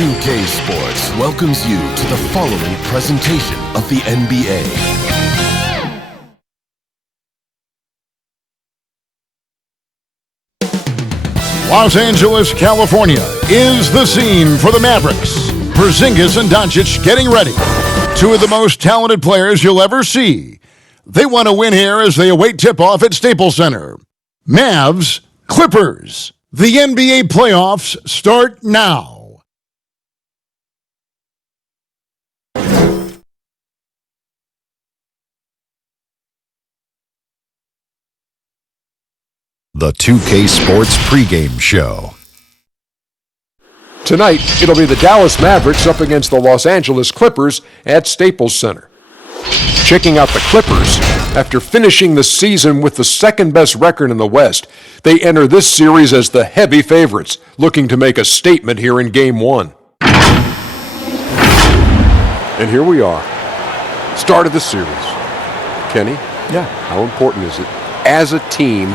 2K Sports welcomes you to the following presentation of the NBA. Los Angeles, California is the scene for the Mavericks. Porzingis and Doncic getting ready. Two of the most talented players you'll ever see. They want to win here as they await tip-off at Staples Center. Mavs, Clippers. The NBA playoffs start now. The 2K Sports pregame show. Tonight, it'll be the Dallas Mavericks up against the Los Angeles Clippers at Staples Center. Checking out the Clippers, after finishing the season with the second-best record in the West, they enter this series as the heavy favorites, looking to make a statement here in Game 1. And here we are. Start of the series. Kenny? Yeah. How important is it, as a team,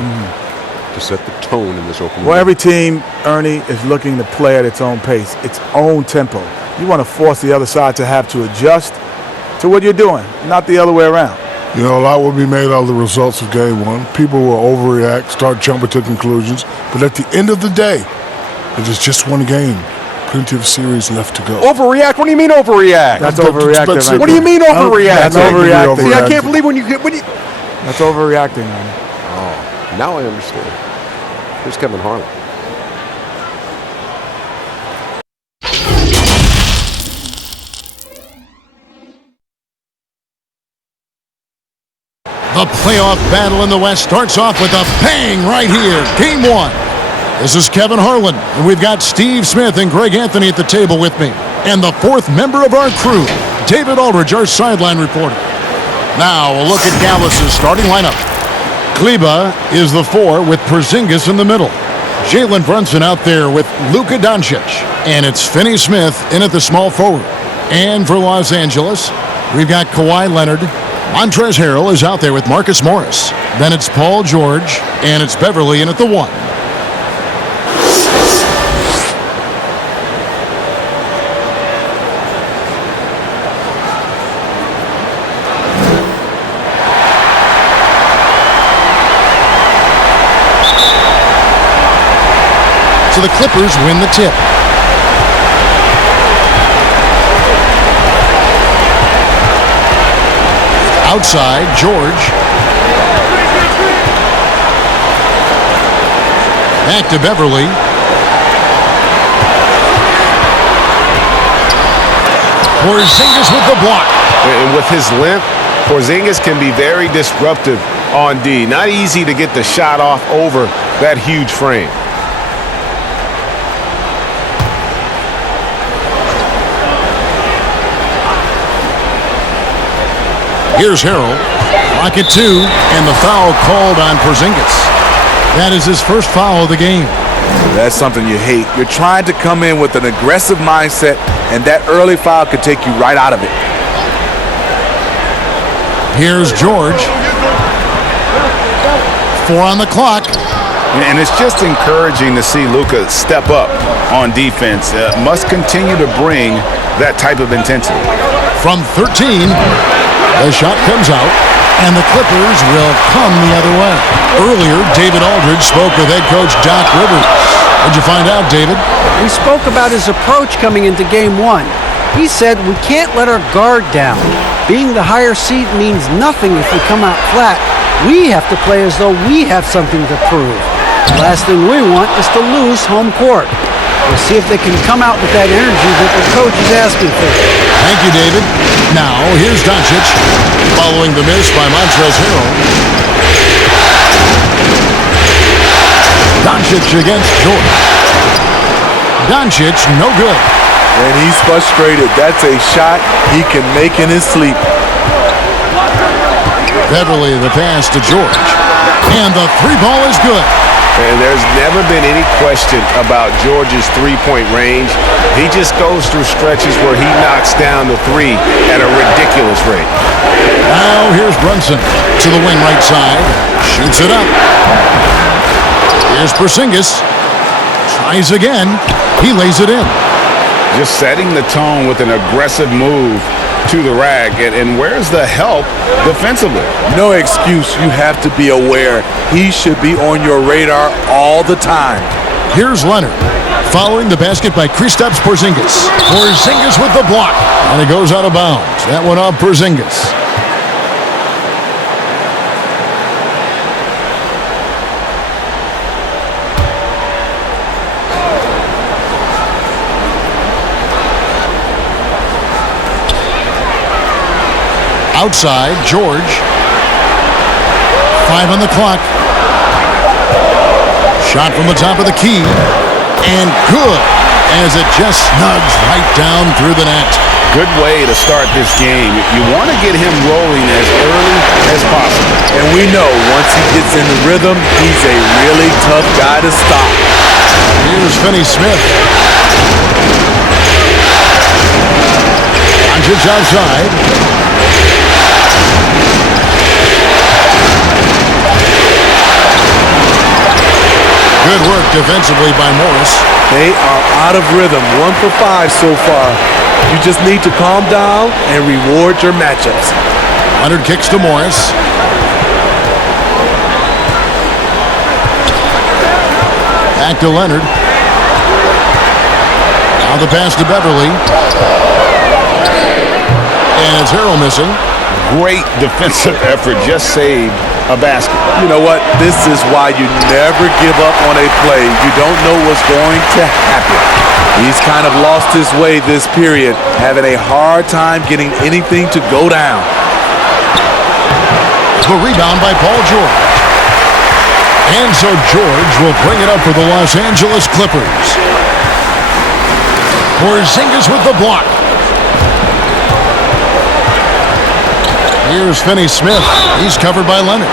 to set the tone in this opening Well, game? every team, Ernie, is looking to play at its own pace, its own tempo. You want to force the other side to have to adjust to what you're doing, not the other way around. You know, a lot will be made out of the results of Game 1. People will overreact, start jumping to conclusions. But at the end of the day, it is just one game. Plenty of series left to go. Overreact? What do you mean overreact? That's overreacting. Right What do you mean overreact? That's overreacting. See, I can't believe when you get... That's overreacting, Ernie. Oh, now I understand. Here's Kevin Harlan. The playoff battle in the West starts off with a bang right here. Game 1. This is Kevin Harlan, and we've got Steve Smith and Greg Anthony at the table with me. And the fourth member of our crew, David Aldridge, our sideline reporter. Now, a look at Dallas's starting lineup. Kleba is the 4 with Porzingis in the middle. Jalen Brunson out there with Luka Doncic. And it's Finney Smith in at the small forward. And for Los Angeles, we've got Kawhi Leonard. Montrezl Harrell is out there with Marcus Morris. Then it's Paul George, and it's Beverly in at the 1. So the Clippers win the tip. Outside, George. Back to Beverly. Porzingis with the block. And with his length, Porzingis can be very disruptive on D. Not easy to get the shot off over that huge frame. Here's Harrell. Lock it 2, and the foul called on Porzingis. That is his first foul of the game. That's something you hate. You're trying to come in with an aggressive mindset, and that early foul could take you right out of it. Here's George. 4 on the clock. And it's just encouraging to see Luka step up on defense. Must continue to bring that type of intensity. From 13, the shot comes out, and the Clippers will come the other way. Earlier, David Aldridge spoke with head coach Doc Rivers. What'd you find out, David? We spoke about his approach coming into Game 1. He said we can't let our guard down. Being the higher seed means nothing if we come out flat. We have to play as though we have something to prove. The last thing we want is to lose home court. We'll see if they can come out with that energy that the coach is asking for. Thank you, David. Now, here's Doncic, following the miss by Montrezl Harrell. Doncic against George. Doncic, no good. And he's frustrated. That's a shot he can make in his sleep. Beverly, the pass to George. And the 3-ball is good. And there's never been any question about George's three-point range. He just goes through stretches where he knocks down the 3 at a ridiculous rate. Now here's Brunson to the wing right side. Shoots it up. Here's Porzingis. Tries again. He lays it in. just setting the tone with an aggressive move to the rack. And where's the help defensively? No excuse. You have to be aware. He should be on your radar all the time. Here's Leonard. Following the basket by Kristaps Porzingis. Porzingis with the block. And it goes out of bounds. That one off Porzingis. Outside, George. 5 on the clock. Shot from the top of the key. And good, as it just snugs right down through the net. Good way to start this game. You want to get him rolling as early as possible. And we know once he gets in the rhythm, he's a really tough guy to stop. Here's Finney-Smith. Doncic outside. Good work defensively by Morris. They are out of rhythm. 1 for 5 so far. You just need to calm down and reward your matchups. Leonard kicks to Morris. Back to Leonard. Now the pass to Beverly. And it's Harrell missing. Great defensive effort. Just saved a basket. You know what? This is why you never give up on a play. You don't know what's going to happen. He's kind of lost his way this period, having a hard time getting anything to go down. The rebound by Paul George. And so George will bring it up for the Los Angeles Clippers. Porzingis with the block. Here's Finney-Smith. He's covered by Leonard.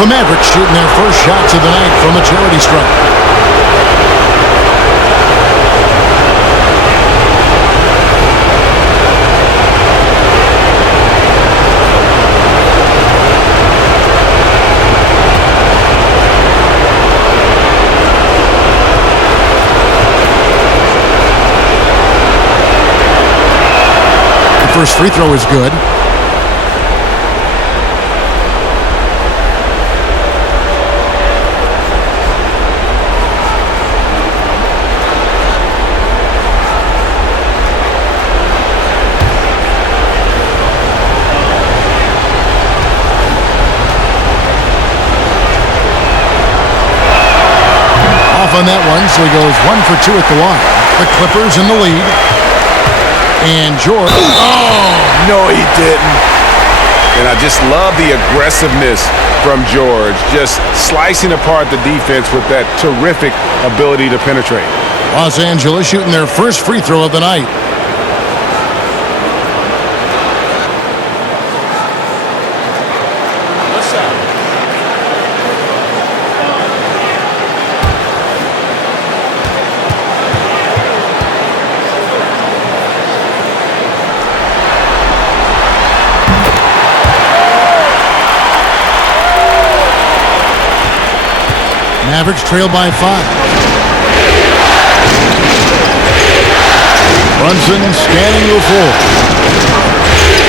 The Mavericks shooting their first shots of the night from a charity stripe. First free throw is good. Off on that one, so he goes 1 for 2 at the line. The Clippers in the lead. And George. Oh, no, he didn't. And I just love the aggressiveness from George. Just slicing apart the defense with that terrific ability to penetrate. Los Angeles shooting their first free throw of the night. Mavericks trail by 5. Brunson scanning the floor.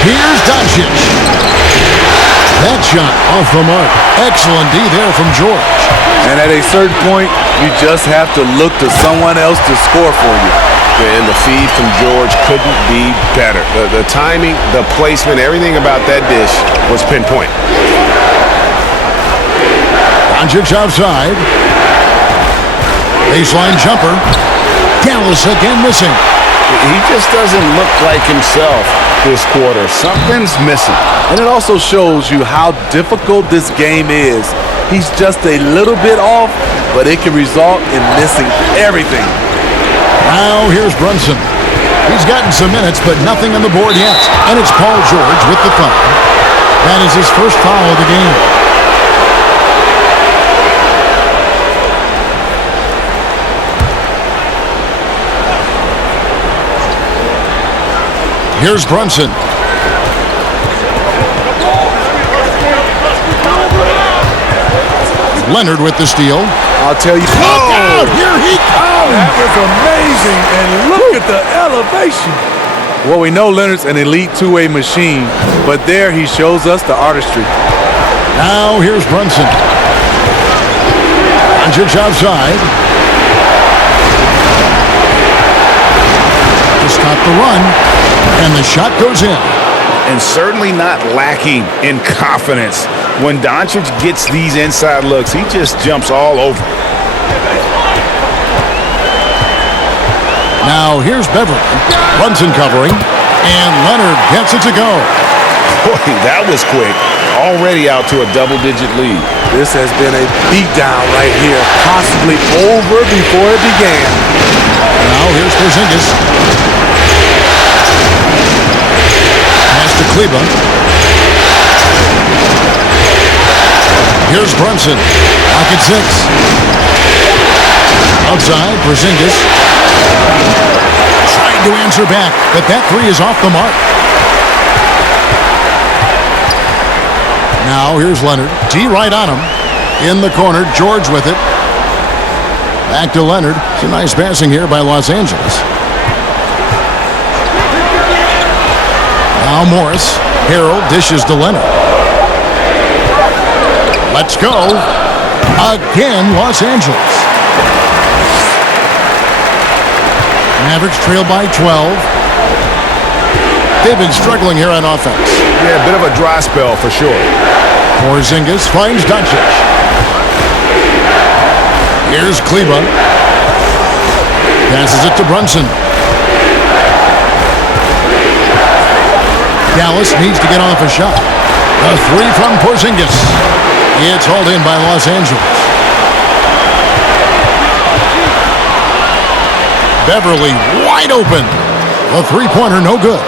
Here's Doncic. That shot off the mark. Excellent D there from George. And at a certain point, you just have to look to someone else to score for you. And the feed from George couldn't be better. The timing, the placement, everything about that dish was pinpoint. Doncic outside. Baseline jumper. Dallas again missing. He just doesn't look like himself this quarter. Something's missing. And it also shows you how difficult this game is. He's just a little bit off, but it can result in missing everything. Now here's Brunson. He's gotten some minutes, but nothing on the board yet. And it's Paul George with the foul. That is his first foul of the game. Here's Brunson. Leonard with the steal. I'll tell you. Look out! Here he comes! That was amazing, and look at the elevation. Well, we know Leonard's an elite two-way machine, but there he shows us the artistry. Now here's Brunson. Doncic outside. To stop the run, and the shot goes in. And certainly not lacking in confidence. When Doncic gets these inside looks, he just jumps all over. Now here's Beverly. Brunson covering, and Leonard gets it to go. Boy, that was quick. Already out to a double-digit lead. This has been a beatdown right here, possibly over before it began. Now here's Porzingis. Pass to Kleba. Here's Brunson. Pocket 6. Outside, Porzingis. Trying to answer back, but that three is off the mark. Now here's Leonard. D right on him. In the corner, George with it. Back to Leonard. It's a nice passing here by Los Angeles. Now Morris. Harold dishes to Leonard. Let's go. Again, Los Angeles. Mavericks trail by 12. They've been struggling here on offense. Yeah, a bit of a dry spell for sure. Porzingis finds Doncic. Here's Kleba. Passes it to Brunson. Dallas needs to get off a shot. A three from Porzingis. It's hauled in by Los Angeles. Beverly wide open. The three-pointer no good.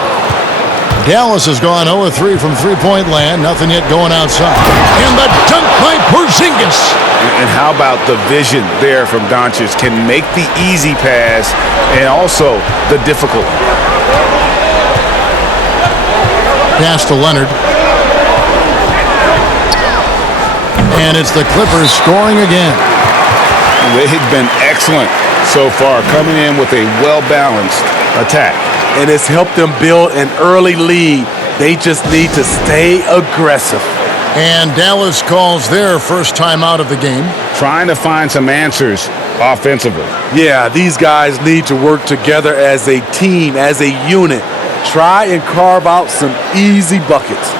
Dallas has gone 0-3 from three-point land. Nothing yet going outside. And the dunk by Porzingis. And how about the vision there from Doncic? Can make the easy pass and also the difficult. Pass to Leonard. And it's the Clippers scoring again. They've been excellent so far, coming in with a well-balanced attack. And it's helped them build an early lead. They just need to stay aggressive. And Dallas calls their first time out of the game. Trying to find some answers offensively. Yeah, these guys need to work together as a team, as a unit. Try and carve out some easy buckets.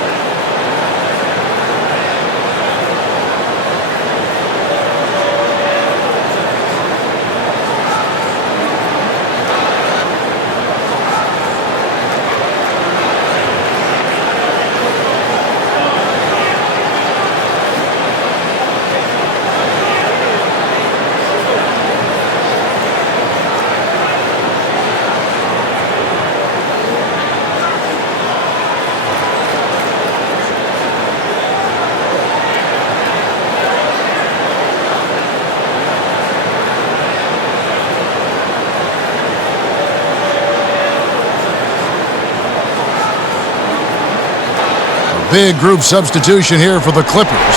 Big group substitution here for the Clippers.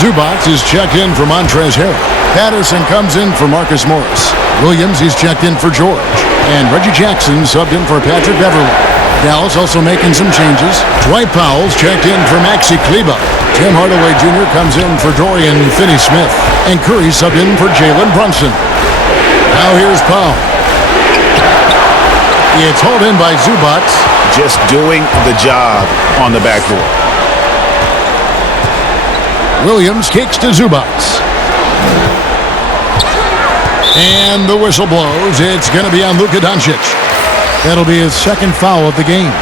Zubac is checked in for Montrezl Harrell. Patterson comes in for Marcus Morris. Williams is checked in for George. And Reggie Jackson subbed in for Patrick Beverly. Dallas also making some changes. Dwight Powell's checked in for Maxi Kleba. Tim Hardaway Jr. comes in for Dorian Finney-Smith. And Curry subbed in for Jalen Brunson. Now here's Powell. It's hauled in by Zubac. Just doing the job on the backboard. Williams kicks to Zubac. And the whistle blows. It's going to be on Luka Doncic. That'll be his second foul of the game.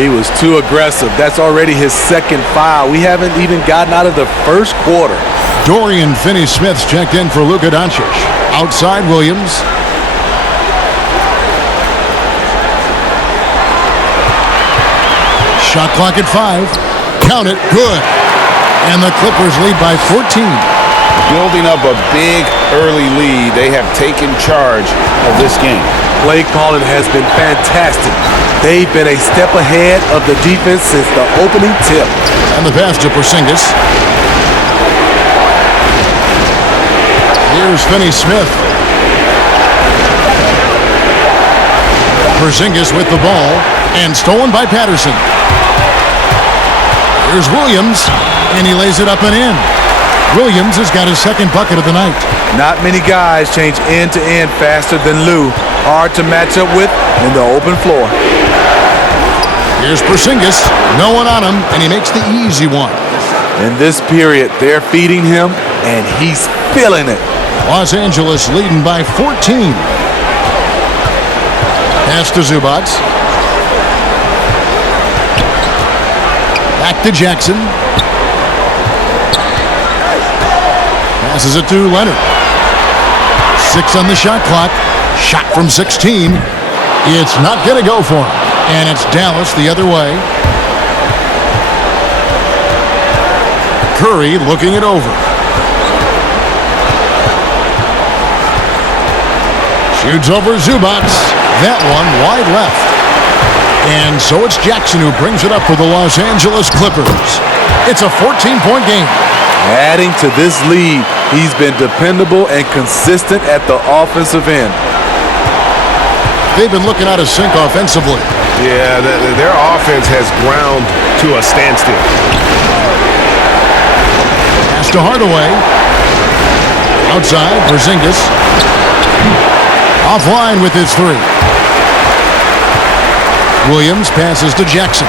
He was too aggressive. That's already his second foul. We haven't even gotten out of the first quarter. Dorian Finney-Smith's checked in for Luka Doncic. Outside Williams. Shot clock at 5. Count it. Good. And the Clippers lead by 14. Building up a big early lead. They have taken charge of this game. Play calling has been fantastic. They've been a step ahead of the defense since the opening tip. And the pass to Porzingis. Here's Finney-Smith. Porzingis with the ball, and stolen by Patterson. Here's Williams, and he lays it up and in. Williams has got his second bucket of the night. Not many guys change end to end faster than Lou. Hard to match up with in the open floor. Here's Porzingis, no one on him, and he makes the easy one. In this period, they're feeding him, and he's feeling it. Los Angeles leading by 14. Pass to Zubac. Back to Jackson. Passes it to Leonard. 6 on the shot clock. Shot from 16. It's not going to go for him. And it's Dallas the other way. Curry looking it over. Shoots over Zubac. That one wide left. And so it's Jackson who brings it up for the Los Angeles Clippers. It's a 14-point game. Adding to this lead, he's been dependable and consistent at the offensive end. They've been looking out of sync offensively. Yeah, their offense has ground to a standstill. Pass to Hardaway. Outside, Porzingis. Offline with his three. Williams passes to Jackson.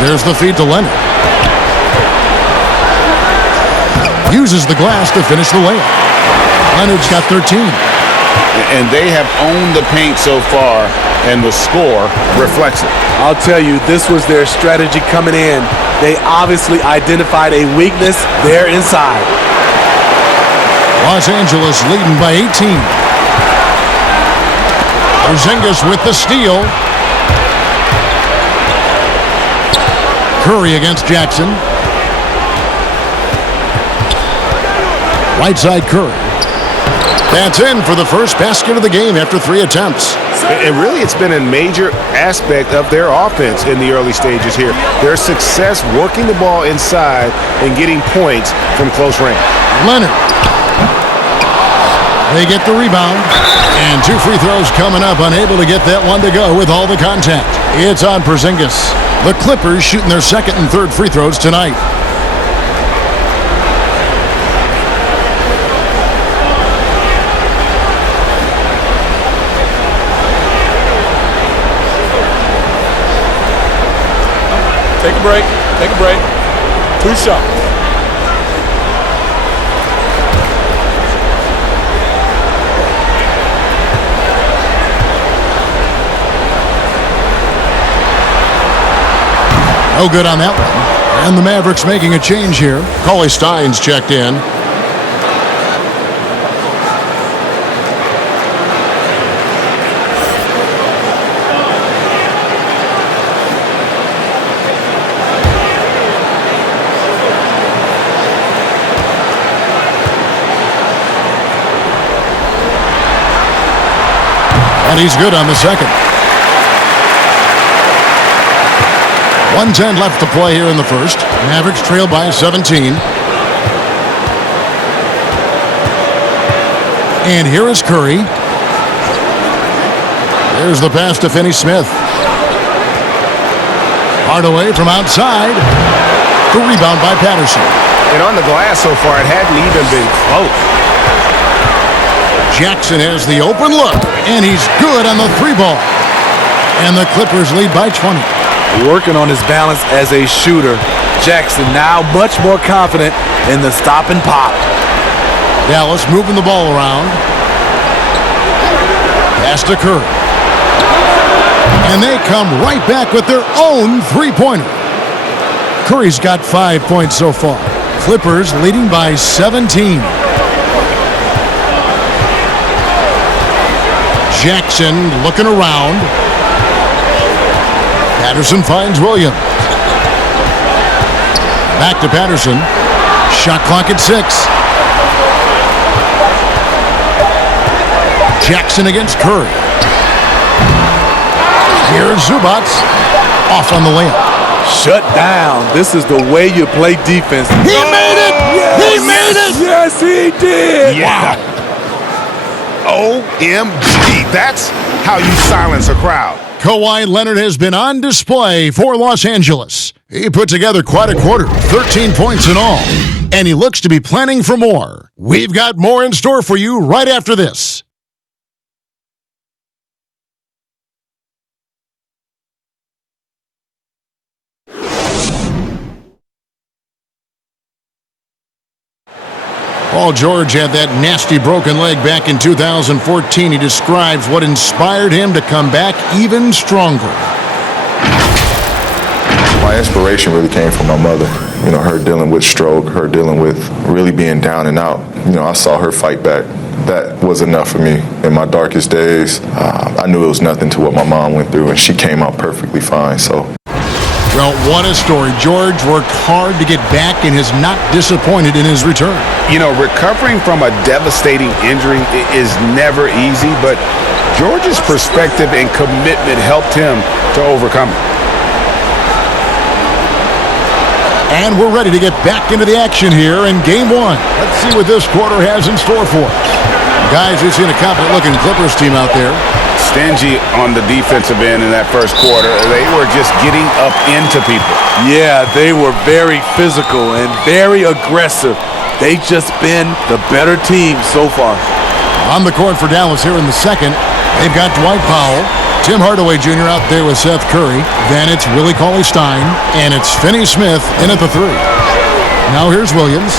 There's the feed to Leonard. Uses the glass to finish the layup. Leonard's got 13. And they have owned the paint so far, and the score reflects it. I'll tell you, this was their strategy coming in. They obviously identified a weakness there inside. Los Angeles leading by 18. Porzingis with the steal. Curry against Jackson. Right side Curry. That's in for the first basket of the game after 3 attempts. And really, it's been a major aspect of their offense in the early stages here. Their success working the ball inside and getting points from close range. Leonard. They get the rebound. And 2 free throws coming up, unable to get that one to go with all the contact. It's on Porzingis. The Clippers shooting their second and third free throws tonight. Take a break. Take a break. 2 shots. No good on that one. And the Mavericks making a change here. Cauley Stein's checked in. And he's good on the second. 1:10 left to play here in the first. Mavericks trail by 17. And here is Curry. There's the pass to Finney-Smith. Hardaway from outside. The rebound by Patterson. And on the glass so far, it hadn't even been close. Jackson has the open look, and he's good on the 3-ball. And the Clippers lead by 20. Working on his balance as a shooter. Jackson now much more confident in the stop and pop. Dallas moving the ball around. Pass to Curry. And they come right back with their own 3-pointer. Curry's got 5 points so far. Clippers leading by 17. Jackson looking around. Patterson finds Williams. Back to Patterson. Shot clock at 6. Jackson against Curry. Here's Zubac. Off on the layup. shut down. This is the way you play defense. He made it! Yes. He made it! Yes, he did. Yeah. OMG. That's how you silence a crowd. Kawhi Leonard has been on display for Los Angeles. He put together quite a quarter, 13 points in all, and he looks to be planning for more. We've got more in store for you right after this. Paul George had that nasty broken leg back in 2014. He describes what inspired him to come back even stronger. My inspiration really came from my mother. You know, her dealing with stroke, her dealing with really being down and out. You know, I saw her fight back. That was enough for me. In my darkest days, I knew it was nothing to what my mom went through, and she came out perfectly fine, so. Well, what a story. George worked hard to get back and is not disappointed in his return. You know, recovering from a devastating injury is never easy, but George's perspective and commitment helped him to overcome it. And we're ready to get back into the action here in Game 1. Let's see what this quarter has in store for us. Guys, we've seen a confident-looking Clippers team out there. Stingy on the defensive end in that first quarter. They were just getting up into people. Yeah, they were very physical and very aggressive. They've just been the better team so far. On the court for Dallas here in the second, they've got Dwight Powell, Tim Hardaway Jr. out there with Seth Curry. Then it's Willie Cauley-Stein, and it's Finney Smith in at the 3. Now here's Williams.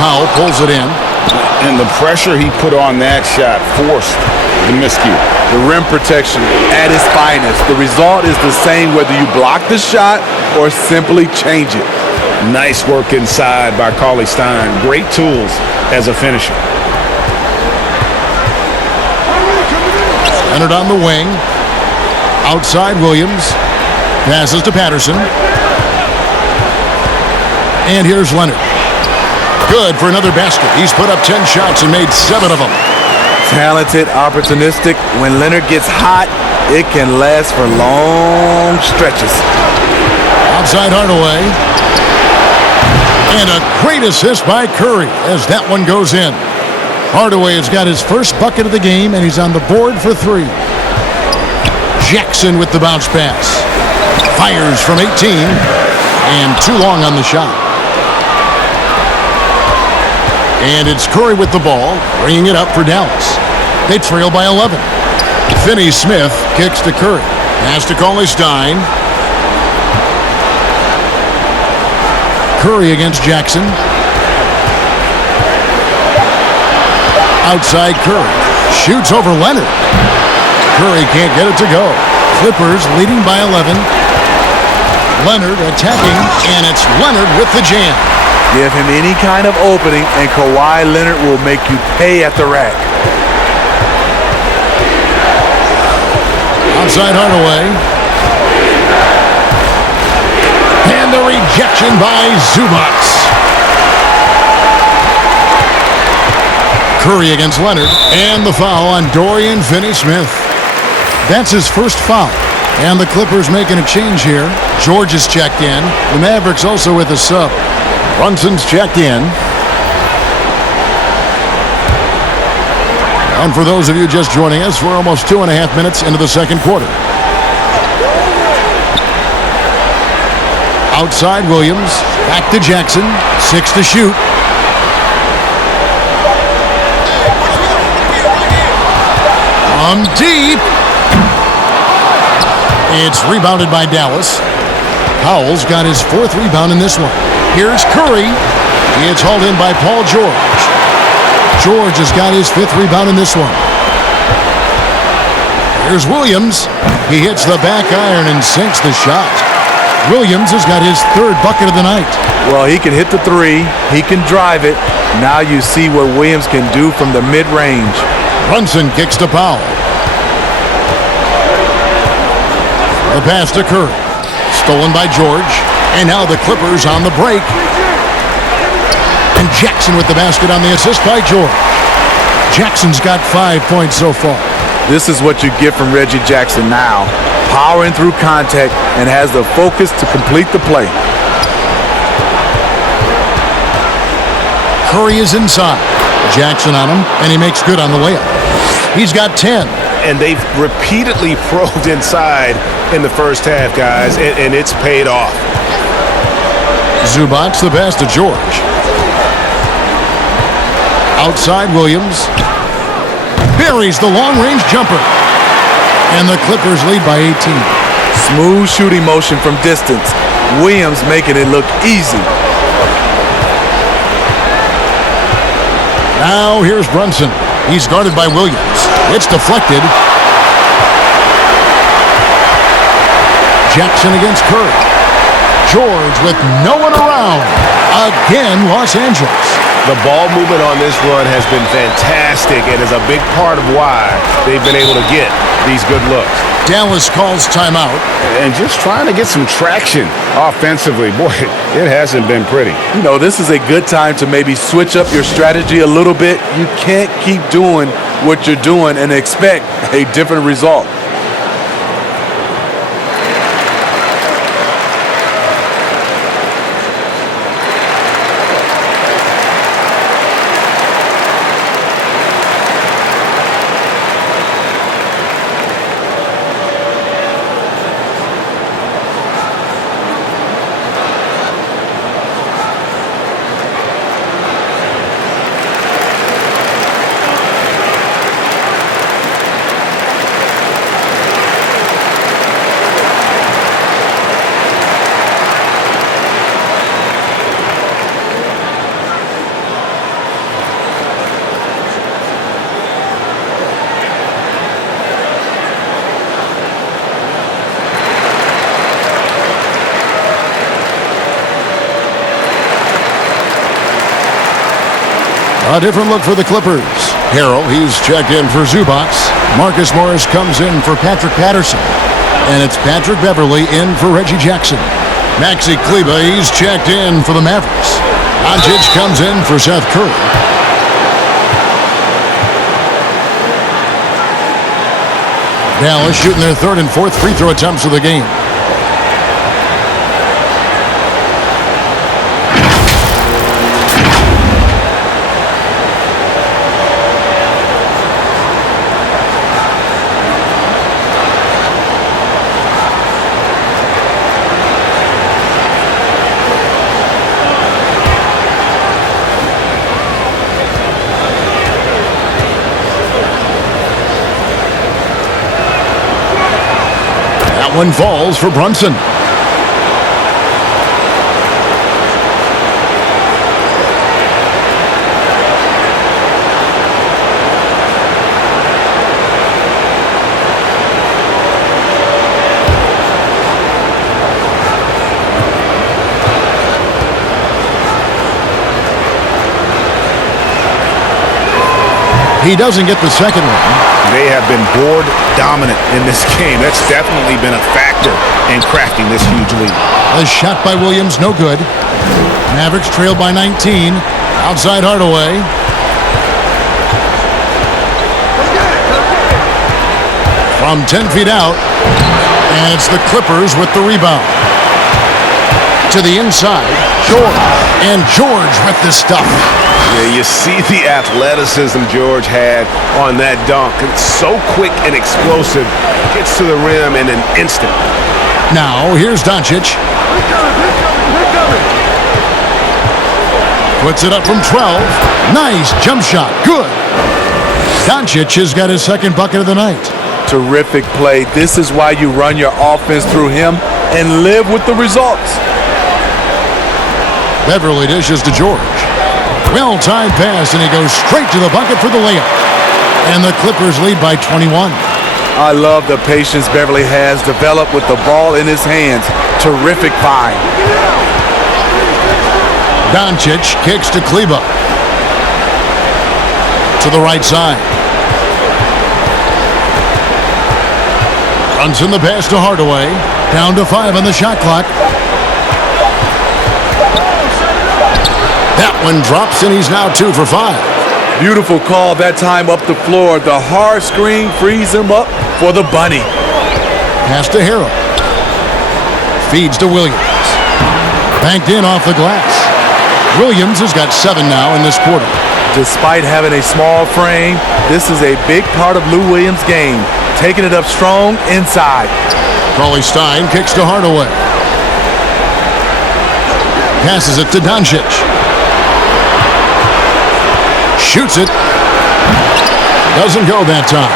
Powell pulls it in. And the pressure he put on that shot forced the miscue. The rim protection at its finest. The result is the same whether you block the shot or simply change it. Nice work inside by Cauley-Stein. Great tools as a finisher. Leonard on the wing. Outside Williams. Passes to Patterson. And here's Leonard. Good for another basket. He's put up 10 shots and made 7 of them. Talented, opportunistic. When Leonard gets hot, it can last for long stretches. Outside Hardaway. And a great assist by Curry as that one goes in. Hardaway has got his first bucket of the game, and he's on the board for 3. Jackson with the bounce pass. Fires from 18, and too long on the shot. And it's Curry with the ball, bringing it up for Dallas. They trail by 11. Finney Smith kicks to Curry. Pass to Cauley-Stein. Curry against Jackson. Outside Curry. Shoots over Leonard. Curry can't get it to go. Clippers leading by 11. Leonard attacking, and it's Leonard with the jam. Give him any kind of opening, and Kawhi Leonard will make you pay at the rack. Outside Hardaway. And the rejection by Zubac. Curry against Leonard, and the foul on Dorian Finney-Smith. That's his first foul. And the Clippers making a change here. George is checked in. The Mavericks also with a sub. Brunson's checked in. And for those of you just joining us, we're almost 2.5 minutes into the second quarter. Outside Williams, back to Jackson, 6 to shoot. From deep. It's rebounded by Dallas. Powell's got his 4th rebound in this one. Here's Curry. It's hauled in by Paul George. George has got his 5th rebound in this one. Here's Williams. He hits the back iron and sinks the shot. Williams has got his 3rd bucket of the night. Well, he can hit the 3. He can drive it. Now you see what Williams can do from the mid-range. Brunson kicks to Powell. The pass to Curry. Stolen by George. And now the Clippers on the break. And Jackson with the basket on the assist by George. Jackson's got 5 points so far. This is what you get from Reggie Jackson now. powering through contact and has the focus to complete the play. Curry is inside. Jackson on him, and he makes good on the layup. He's got 10. And they've repeatedly probed inside in the first half, guys, and it's paid off. Zubac's the pass to George. Outside Williams. Buries the long-range jumper. And the Clippers lead by 18. Smooth shooting motion from distance. Williams making it look easy. Now here's Brunson. He's guarded by Williams. It's deflected. Jackson against Curry. George with no one around. Again, Los Angeles. The ball movement on this run has been fantastic and is a big part of why they've been able to get these good looks. Dallas calls timeout. And just trying to get some traction offensively. Boy, it hasn't been pretty. You know, this is a good time to maybe switch up your strategy a little bit. You can't keep doing what you're doing and expect a different result. A different look for the Clippers. Harrell, he's checked in for Zubac. Marcus Morris comes in for Patrick Patterson. And it's Patrick Beverly in for Reggie Jackson. Maxi Kleber, he's checked in for the Mavericks. Doncic comes in for Seth Curry. Dallas shooting their third and fourth free throw attempts of the game. One falls for Brunson. He doesn't get the second one. They have been board dominant in this game. That's definitely been a factor in crafting this huge lead. A shot by Williams, no good. Mavericks trailed by 19. Outside Hardaway. From 10 feet out. And it's the Clippers with the rebound. To the inside, George. And George with the stuff. Yeah, you see the athleticism George had on that dunk. It's so quick and explosive. Gets to the rim in an instant. Now, here's Doncic. Puts it up from 12. Nice jump shot. Good. Doncic has got his second bucket of the night. Terrific play. This is why you run your offense through him and live with the results. Beverly dishes to George. Well-timed pass, and he goes straight to the bucket for the layup. And the Clippers lead by 21. I love the patience Beverly has developed with the ball in his hands. Terrific find. Doncic kicks to Kleber. To the right side. Brunson the pass to Hardaway. Down to 5 on the shot clock. That one drops, and he's now 2 for 5. Beautiful call that time up the floor. The hard screen frees him up for the bunny. Pass to Harrell. Feeds to Williams. Banked in off the glass. Williams has got 7 now in this quarter. Despite having a small frame, this is a big part of Lou Williams' game. Taking it up strong inside. Cauley-Stein kicks to Hardaway. Passes it to Doncic. Shoots it. Doesn't go that time.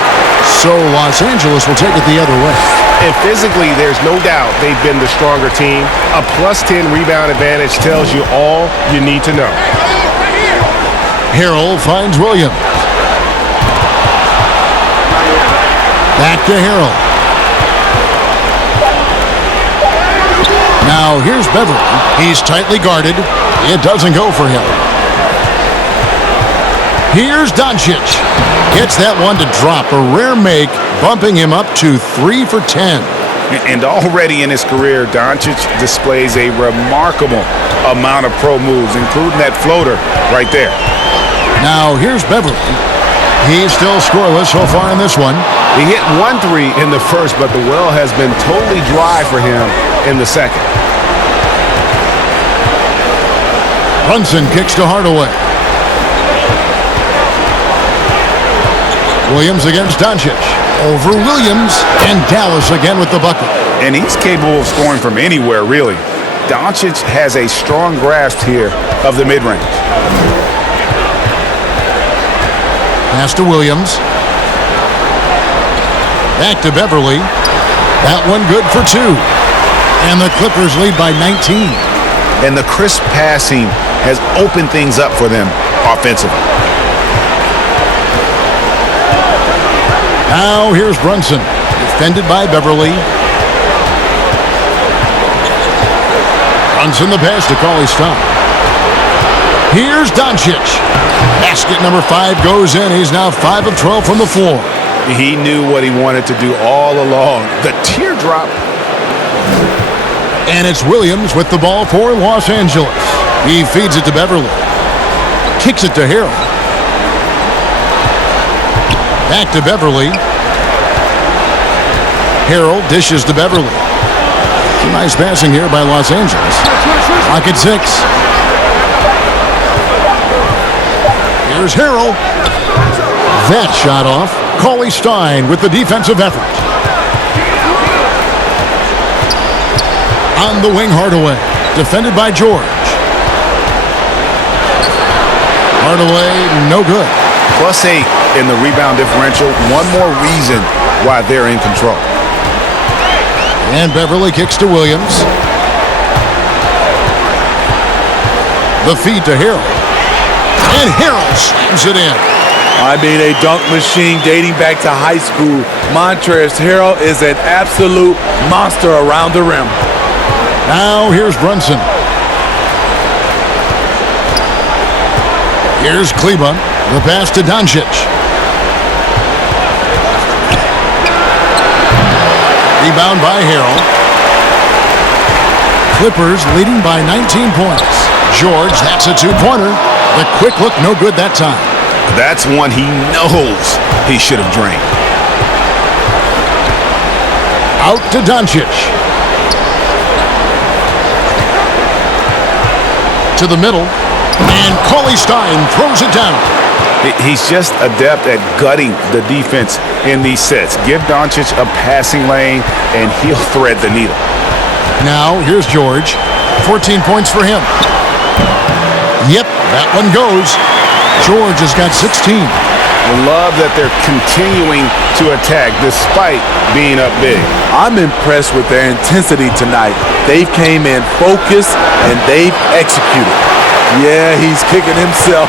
So Los Angeles will take it the other way. And physically, there's no doubt they've been the stronger team. A +10 rebound advantage tells you all you need to know. Harrell finds Williams. Back to Harrell. Now here's Beverly. He's tightly guarded. It doesn't go for him. Here's Doncic. Gets that one to drop. A rare make, bumping him up to 3 for 10. And already in his career, Doncic displays a remarkable amount of pro moves, including that floater right there. Now here's Beverly. He's still scoreless so far in this one. He hit 1 3 in the first, but the well has been totally dry for him in the second. Brunson kicks to Hardaway. Williams against Doncic. Over Williams, and Dallas again with the bucket. And he's capable of scoring from anywhere, really. Doncic has a strong grasp here of the mid-range. Pass to Williams. Back to Beverly. That one good for 2. And the Clippers lead by 19. And the crisp passing has opened things up for them offensively. Now here's Brunson, defended by Beverly. Brunson the pass to Cauley-Stein. Here's Doncic. Basket number 5 goes in. He's now 5 of 12 from the floor. He knew what he wanted to do all along. The teardrop. And it's Williams with the ball for Los Angeles. He feeds it to Beverly. Kicks it to Harrell. Back to Beverly. Harrell dishes to Beverly. Nice passing here by Los Angeles. Clock at 6. Here's Harrell. That shot off. Cauley-Stein with the defensive effort. On the wing, Hardaway. Defended by George. Hardaway, no good. +8 in the rebound differential. One more reason why they're in control. And Beverly kicks to Williams. The feed to Harrell. And Harrell slams it in. I mean, a dunk machine dating back to high school. Montrezl Harrell is an absolute monster around the rim. Now here's Brunson. Here's Kleba. The pass to Doncic. Rebound by Harrell. Clippers leading by 19 points. George, that's a 2-pointer. The quick look, no good that time. That's one he knows he should have drained. Out to Doncic. To the middle. And Cauley-Stein throws it down. He's just adept at gutting the defense in these sets. Give Doncic a passing lane, and he'll thread the needle. Now, here's George. 14 points for him. Yep, that one goes. George has got 16. I love that they're continuing to attack despite being up big. I'm impressed with their intensity tonight. They've came in focused, and they've executed. Yeah, he's kicking himself.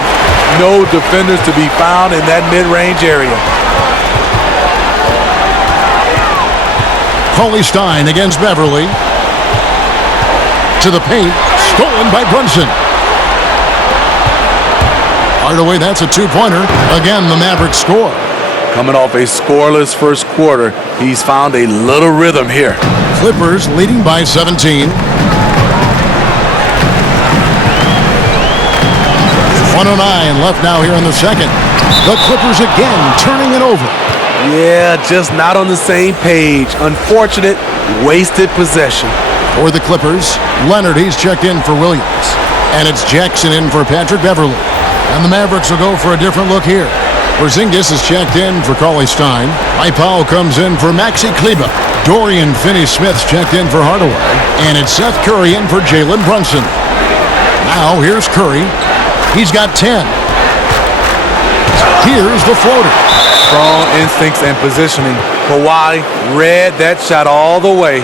No defenders to be found in that mid-range area. Cauley-Stein against Beverly. To the paint. Stolen by Brunson. Hardaway, that's a 2-pointer. Again, the Mavericks score. Coming off a scoreless first quarter, he's found a little rhythm here. Clippers leading by 17. 109 left now here in the second. The Clippers again turning it over. Yeah, just not on the same page. Unfortunate, wasted possession. For the Clippers, Leonard, he's checked in for Williams. And it's Jackson in for Patrick Beverly. And the Mavericks will go for a different look here. Porzingis is checked in for Cauley-Stein. Powell comes in for Maxi Kleber. Dorian Finney-Smith's checked in for Hardaway. And it's Seth Curry in for Jalen Brunson. Now here's Curry. He's got 10. Here's the floater. Strong instincts and positioning. Kawhi read that shot all the way.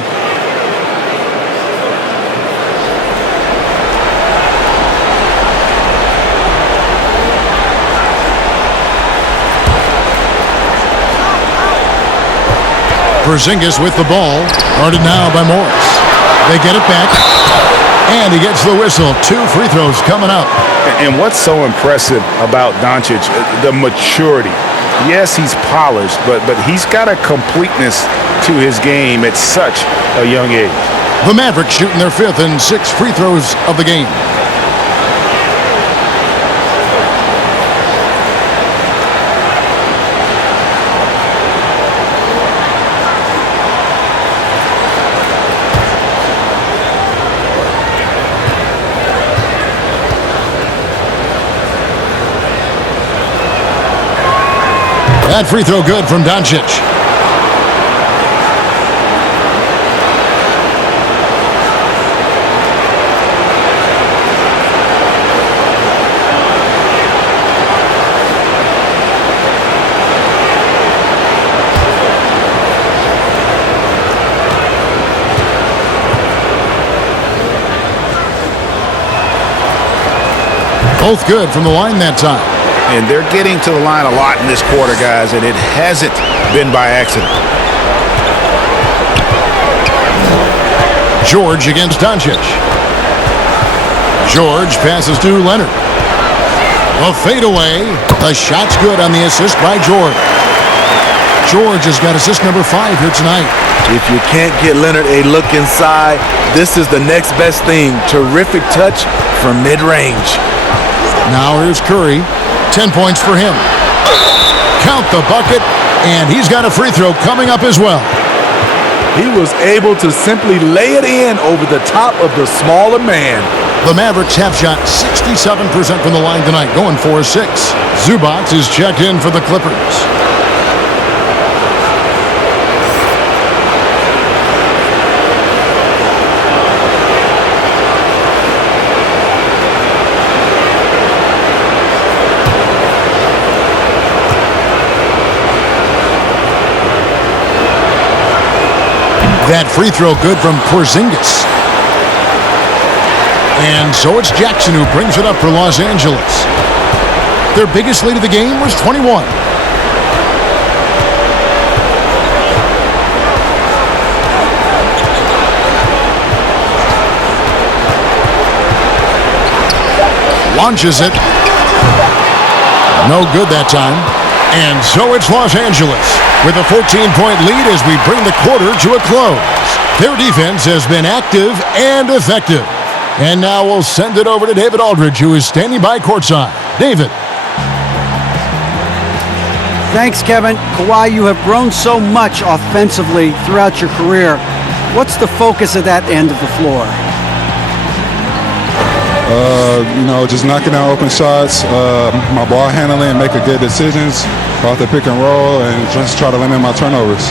Porzingis with the ball. Guarded now by Morris. They get it back. And he gets the whistle. 2 free throws coming up. And what's so impressive about Doncic, the maturity. Yes, he's polished, but he's got a completeness to his game at such a young age. The Mavericks shooting their 5th and 6th free throws of the game. That free throw good from Doncic. Both good from the line that time. And they're getting to the line a lot in this quarter, guys, and it hasn't been by accident. George against Doncic. George passes to Leonard. A fadeaway. The shot's good on the assist by George. George has got assist number 5 here tonight. If you can't get Leonard a look inside, this is the next best thing. Terrific touch from mid-range. Now here's Curry. 10 points for him. Count the bucket, and he's got a free throw coming up as well. He was able to simply lay it in over the top of the smaller man. The Mavericks have shot 67% from the line tonight, going 4-6. Zubac is checked in for the Clippers. That free throw good from Porzingis. And so it's Jackson who brings it up for Los Angeles. Their biggest lead of the game was 21. Launches it. No good that time. And so it's Los Angeles with a 14-point lead as we bring the quarter to a close. Their defense has been active and effective. And now we'll send it over to David Aldridge, who is standing by courtside. David. Thanks, Kevin. Kawhi, you have grown so much offensively throughout your career. What's the focus of that end of the floor? Just knocking down open shots, my ball handling, making good decisions off the pick and roll, and just try to limit my turnovers.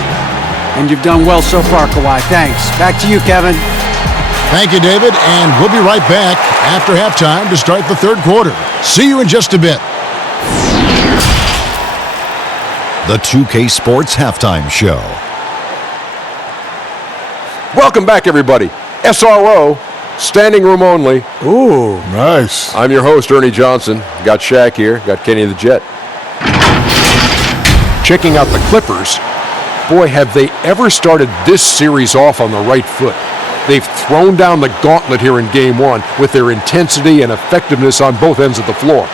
And you've done well so far, Kawhi. Thanks. Back to you, Kevin. Thank you, David, and we'll be right back after halftime to start the third quarter. See you in just a bit. The 2K Sports Halftime Show. Welcome back, everybody. SRO. Standing room only. Ooh, nice. I'm your host, Ernie Johnson. Got Shaq here. Got Kenny the Jet. Checking out the Clippers. Boy, have they ever started this series off on the right foot. They've thrown down the gauntlet here in Game 1 with their intensity and effectiveness on both ends of the floor.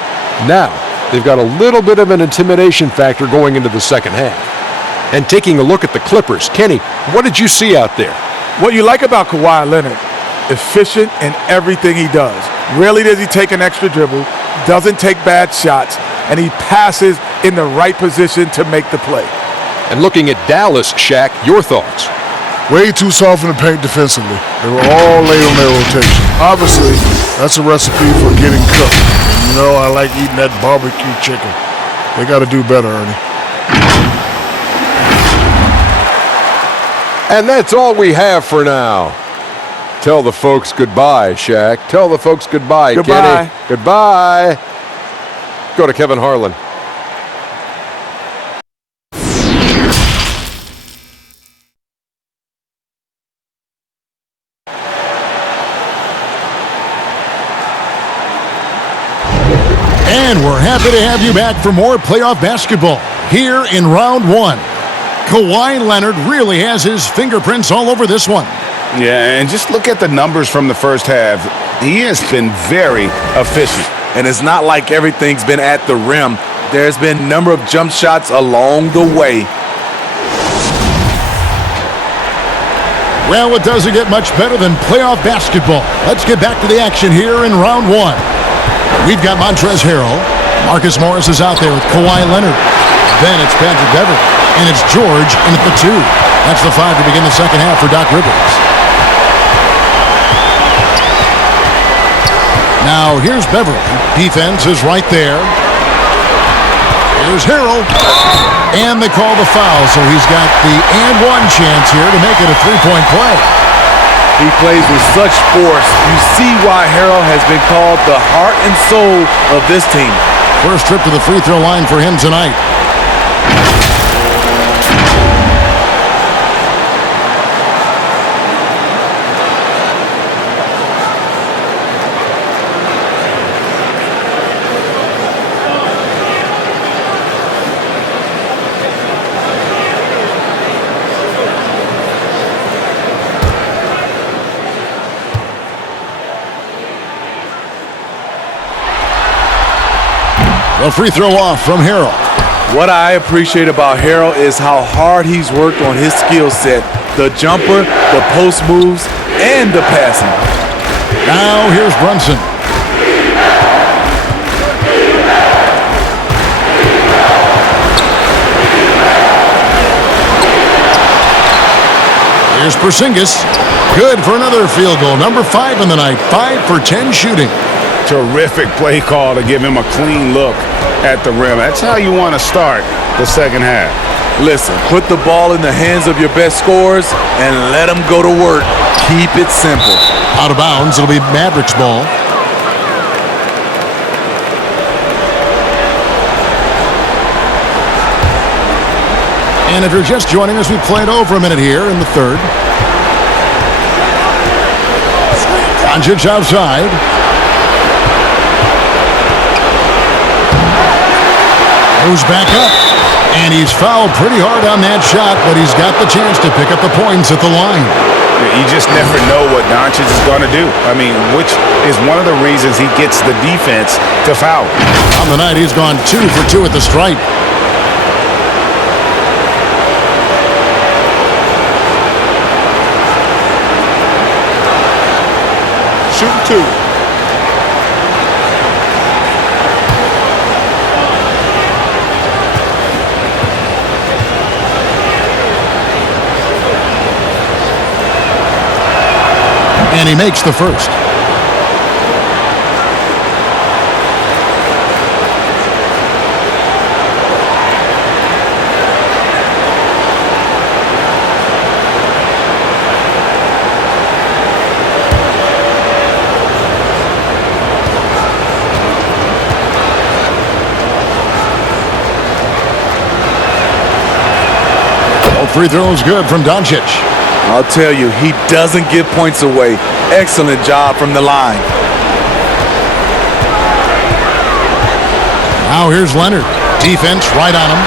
Now, they've got a little bit of an intimidation factor going into the second half. And taking a look at the Clippers, Kenny, what did you see out there? What you like about Kawhi Leonard, efficient in everything he does. Rarely does he take an extra dribble, doesn't take bad shots, and he passes in the right position to make the play. And looking at Dallas, Shaq, your thoughts? Way too soft in the paint defensively. They were all late on their rotation. Obviously, that's a recipe for getting cooked. And, you know, I like eating that barbecue chicken. They got to do better, Ernie. And that's all we have for now. Tell the folks goodbye, Shaq. Tell the folks goodbye, Goodbye. Kenny. Goodbye. Go to Kevin Harlan. And we're happy to have you back for more playoff basketball here in round one. Kawhi Leonard really has his fingerprints all over this one. Yeah, and just look at the numbers from the first half. He has been very efficient. And it's not like everything's been at the rim. There's been a number of jump shots along the way. Well, it doesn't get much better than playoff basketball. Let's get back to the action here in round one. We've got Montrezl Harrell. Marcus Morris is out there with Kawhi Leonard. Then it's Patrick Beverley. And it's George in at the 2. That's the 5 to begin the second half for Doc Rivers. Now here's Beverley. Defense is right there. Here's Harrell. And they call the foul, so he's got the and one chance here to make it a three-point play. He plays with such force. You see why Harrell has been called the heart and soul of this team. First trip to the free throw line for him tonight. A free throw off from Harrell. What I appreciate about Harrell is how hard he's worked on his skill set. The jumper, the post moves, and the passing. Now here's Brunson. Here's Porzingis. Good for another field goal. Number 5 in the night. 5 for 10 shooting. Terrific play call to give him a clean look at the rim. That's how you want to start the second half. Listen, put the ball in the hands of your best scorers and let them go to work. Keep it simple. Out of bounds. It'll be Mavericks ball. And if you're just joining us, we played over a minute here in the third. Doncic outside. Moves back up. And he's fouled pretty hard on that shot, but he's got the chance to pick up the points at the line. You just never know what Doncic is going to do. I mean, which is one of the reasons he gets the defense to foul. On the night, he's gone 2 for 2 at the stripe. Shooting 2. And he makes the first. All free throws good from Doncic. I'll tell you, he doesn't give points away. Excellent job from the line. Now here's Leonard. Defense right on him.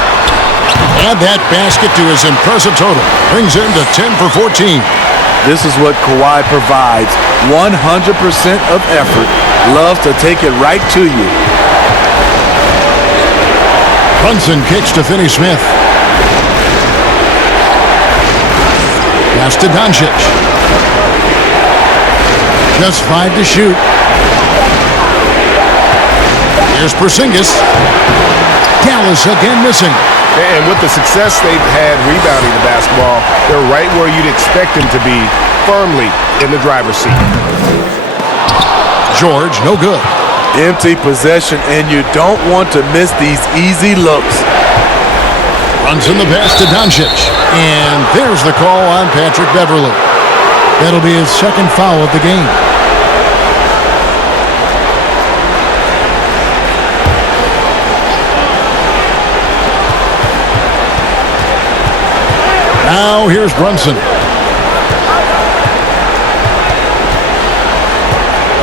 Add that basket to his impressive total. Brings him to 10 for 14. This is what Kawhi provides. 100% of effort. Loves to take it right to you. Brunson kicks to Finney-Smith. Pass to Doncic. Just 5 to shoot. Here's Porzingis. Dallas again missing. And with the success they've had rebounding the basketball, they're right where you'd expect them to be, firmly in the driver's seat. George, no good. Empty possession, and you don't want to miss these easy looks. Runs in the pass to Doncic. And there's the call on Patrick Beverley. That'll be his second foul of the game. Now here's Brunson.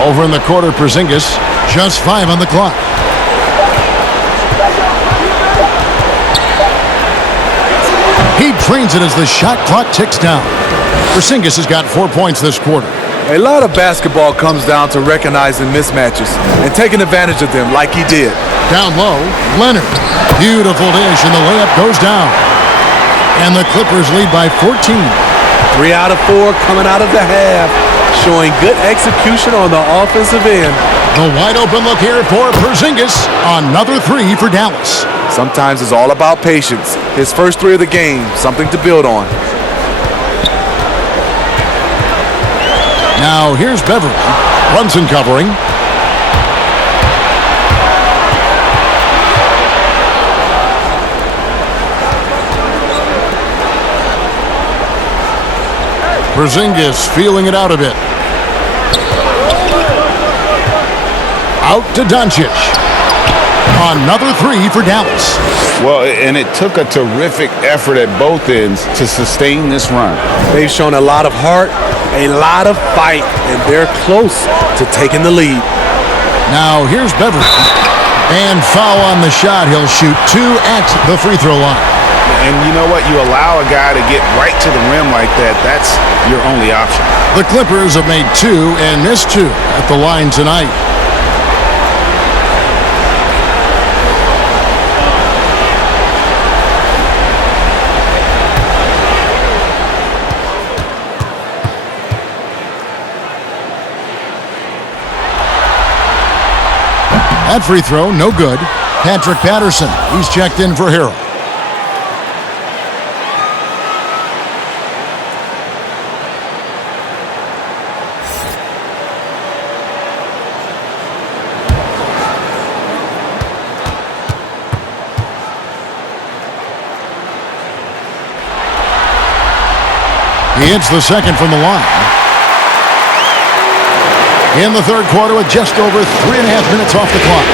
Over in the quarter, Porzingis. Just 5 on the clock. He trains it as the shot clock ticks down. Porzingis has got 4 points this quarter. A lot of basketball comes down to recognizing mismatches and taking advantage of them like he did. Down low, Leonard. Beautiful dish, and the layup goes down. And the Clippers lead by 14. 3 out of 4 coming out of the half, showing good execution on the offensive end. The wide open look here for Porzingis. Another 3 for Dallas. Sometimes it's all about patience. His first 3 of the game, something to build on. Now here's Beverley. Brunson covering. Porzingis feeling it out a bit. Out to Doncic. Another 3 for Dallas. Well, and it took a terrific effort at both ends to sustain this run. They've shown a lot of heart, a lot of fight, and they're close to taking the lead. Now here's Beverley. And foul on the shot. He'll shoot 2 at the free throw line. And you know what? You allow a guy to get right to the rim like that, that's your only option. The Clippers have made 2 and missed 2 at the line tonight. That free throw, no good. Patrick Patterson, he's checked in for Harrell. He hits the second from the line. In the third quarter with just over 3.5 minutes off the clock.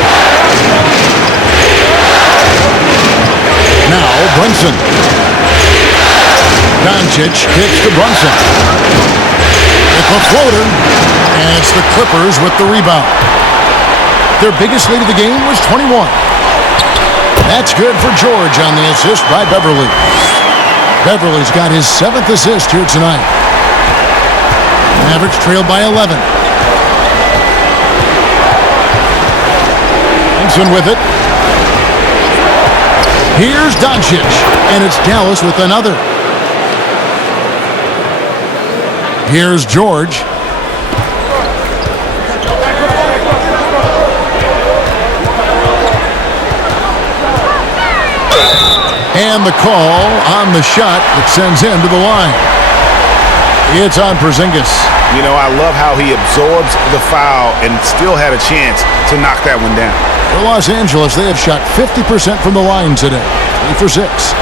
Now Brunson. Doncic kicks to Brunson. With the floater. And it's the Clippers with the rebound. Their biggest lead of the game was 21. That's good for George on the assist by Beverley. Beverley's got his 7th assist here tonight. Mavericks trailed by 11. With it. Here's Doncic, and it's Dallas with another. Here's George. And the call on the shot that sends him to the line. It's on Porzingis. You know, I love how he absorbs the foul and still had a chance to knock that one down. For Los Angeles, they have shot 50% from the line today. 3 for 6.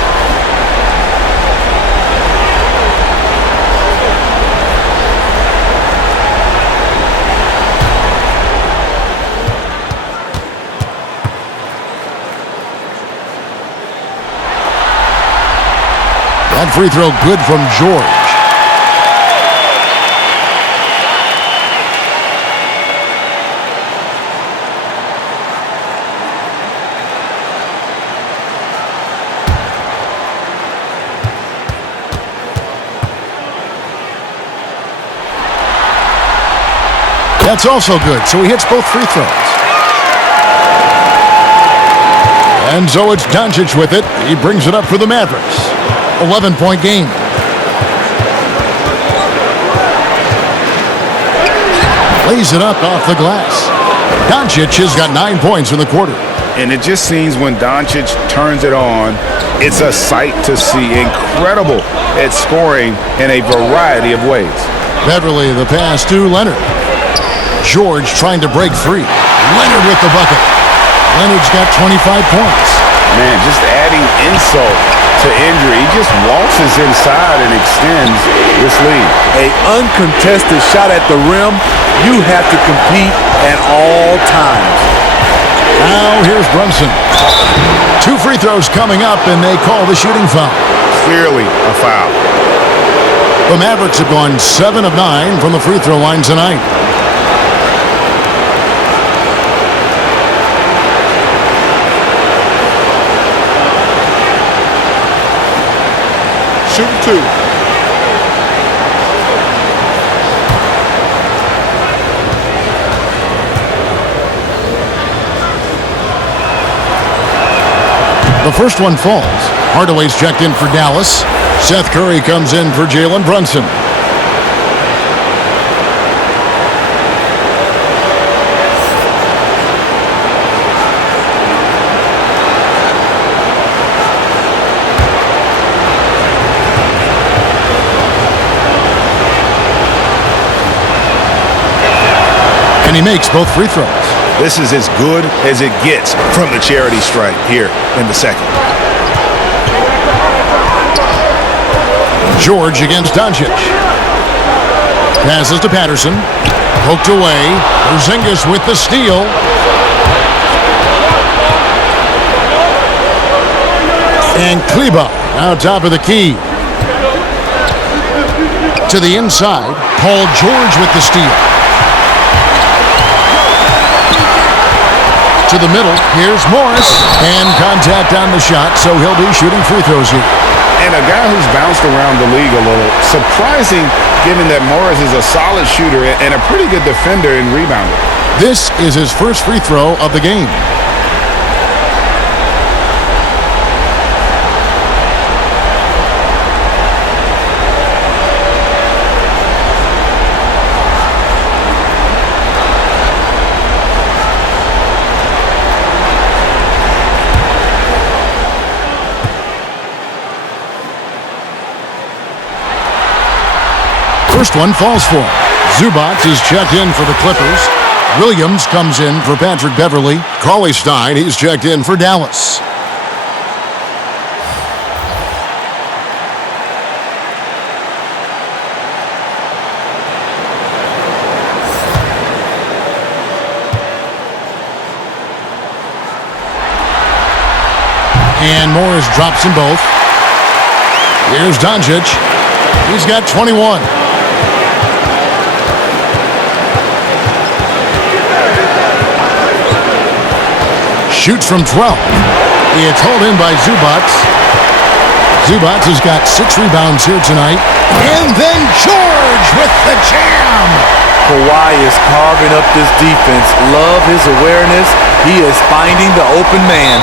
That free throw good from George. That's also good, so he hits both free throws. And so it's Doncic with it. He brings it up for the Mavericks. 11-point game. Lays it up off the glass. Doncic has got 9 points in the quarter. And it just seems when Doncic turns it on, It's a sight to see. Incredible at scoring in a variety of ways. Beverly, the pass to Leonard. George trying to break free. Leonard with the bucket. Leonard's got 25 points. Man, just adding insult to injury. He just waltzes inside and extends this lead. A uncontested shot at the rim, you have to compete at all times. Now here's Brunson. 2 free throws coming up, and they call the shooting foul. Clearly a foul. The Mavericks have gone 7 of 9 from the free throw line tonight. Shoot 2. The first one falls. Hardaway's checked in for Dallas. Seth Curry comes in for Jalen Brunson. And he makes both free throws. This is as good as it gets from the charity stripe here in the second. George against Doncic. Passes to Patterson. Poked away. Porzingis with the steal. And Kleba out top of the key. To the inside. Paul George with the steal. To the middle. Here's Morris. And contact on the shot, so he'll be shooting free throws here. And a guy who's bounced around the league a little. Surprising, given that Morris is a solid shooter and a pretty good defender and rebounder. This is his first free throw of the game. First one falls for him. Zubac is checked in for the Clippers. Williams comes in for Patrick Beverly. Cauley-Stein, he's checked in for Dallas. And Morris drops them both. Here's Doncic. He's got 21. Shoots from 12. It's hauled in by Zubac. Zubac has got 6 rebounds here tonight. And then George with the jam. Kawhi is carving up this defense. Love his awareness. He is finding the open man.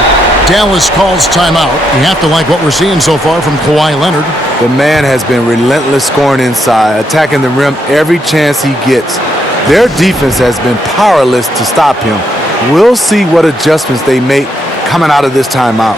Dallas calls timeout. You have to like what we're seeing so far from Kawhi Leonard. The man has been relentless scoring inside, attacking the rim every chance he gets. Their defense has been powerless to stop him. We'll see what adjustments they make coming out of this timeout.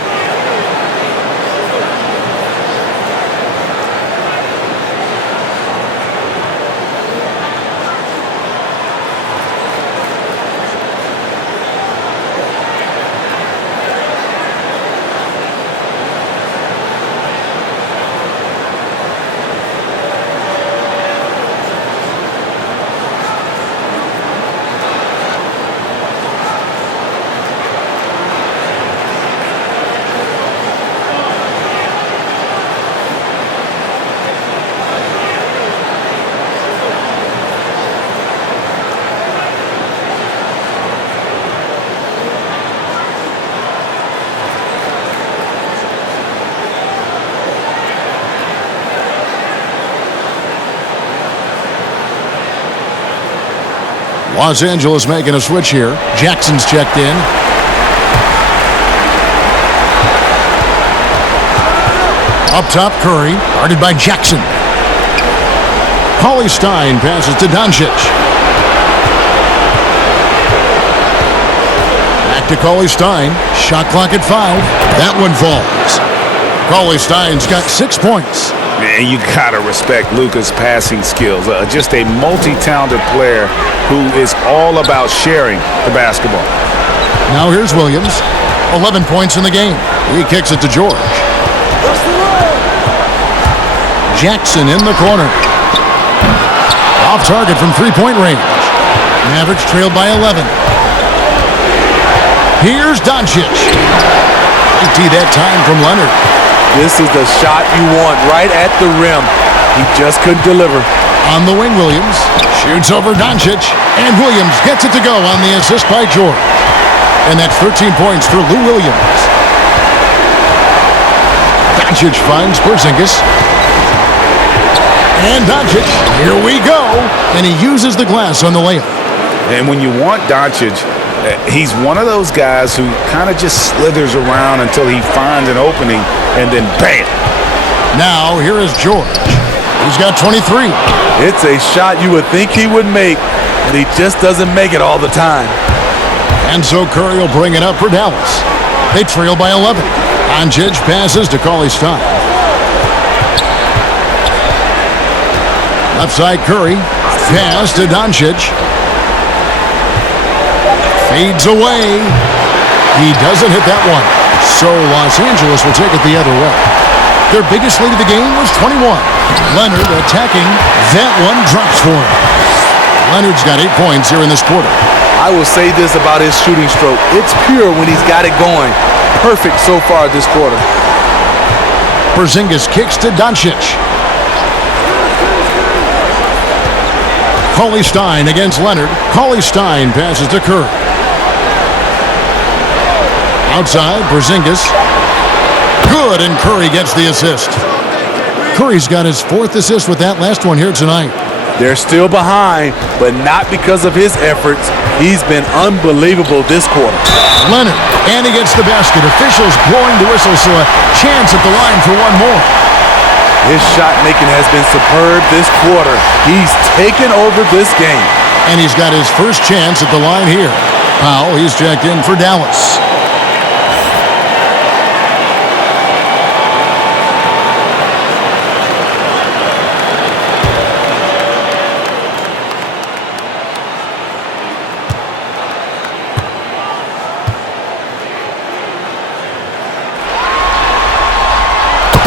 Los Angeles making a switch here. Jackson's checked in. Up top, Curry, guarded by Jackson. Cauley-Stein passes to Doncic. Back to Cauley-Stein. Shot clock at 5. That one falls. Cauley-Stein's got 6 points. Man, you gotta respect Luka's passing skills. Just a multi-talented player who is all about sharing the basketball. Now here's Williams. 11 points in the game. He kicks it to George. Jackson in the corner. Off target from three-point range. Mavericks trailed by 11. Here's Doncic. Empty that time from Leonard. This is the shot you want right at the rim. He just couldn't deliver. On the wing, Williams shoots over Doncic, and Williams gets it to go on the assist by George. And that's 13 points for Lou Williams. Doncic finds Porzingis. And Doncic, here we go. And he uses the glass on the layup. And when you want Doncic, he's one of those guys who kind of just slithers around until he finds an opening, and then bam. Now, here is George. He's got 23. It's a shot you would think he would make, but he just doesn't make it all the time. And so Curry will bring it up for Dallas. They trail by 11. Doncic passes to Cauley-Stein. Left side Curry. Pass to Doncic. Fades away. He doesn't hit that one. So Los Angeles will take it the other way. Their biggest lead of the game was 21. Leonard attacking. That one drops for him. Leonard's got 8 points here in this quarter. I will say this about his shooting stroke. It's pure when he's got it going. Perfect so far this quarter. Porzingis kicks to Doncic. Cauley-Stein against Leonard. Cauley-Stein passes to Curry. Outside, Porzingis. Good, and Curry gets the assist. Curry's got his 4th assist with that last one here tonight. They're still behind, but not because of his efforts. He's been unbelievable this quarter. Leonard, and he gets the basket. Officials blowing the whistle, so a chance at the line for one more. His shot making has been superb this quarter. He's taken over this game. And he's got his first chance at the line here. Powell, he's checked in for Dallas.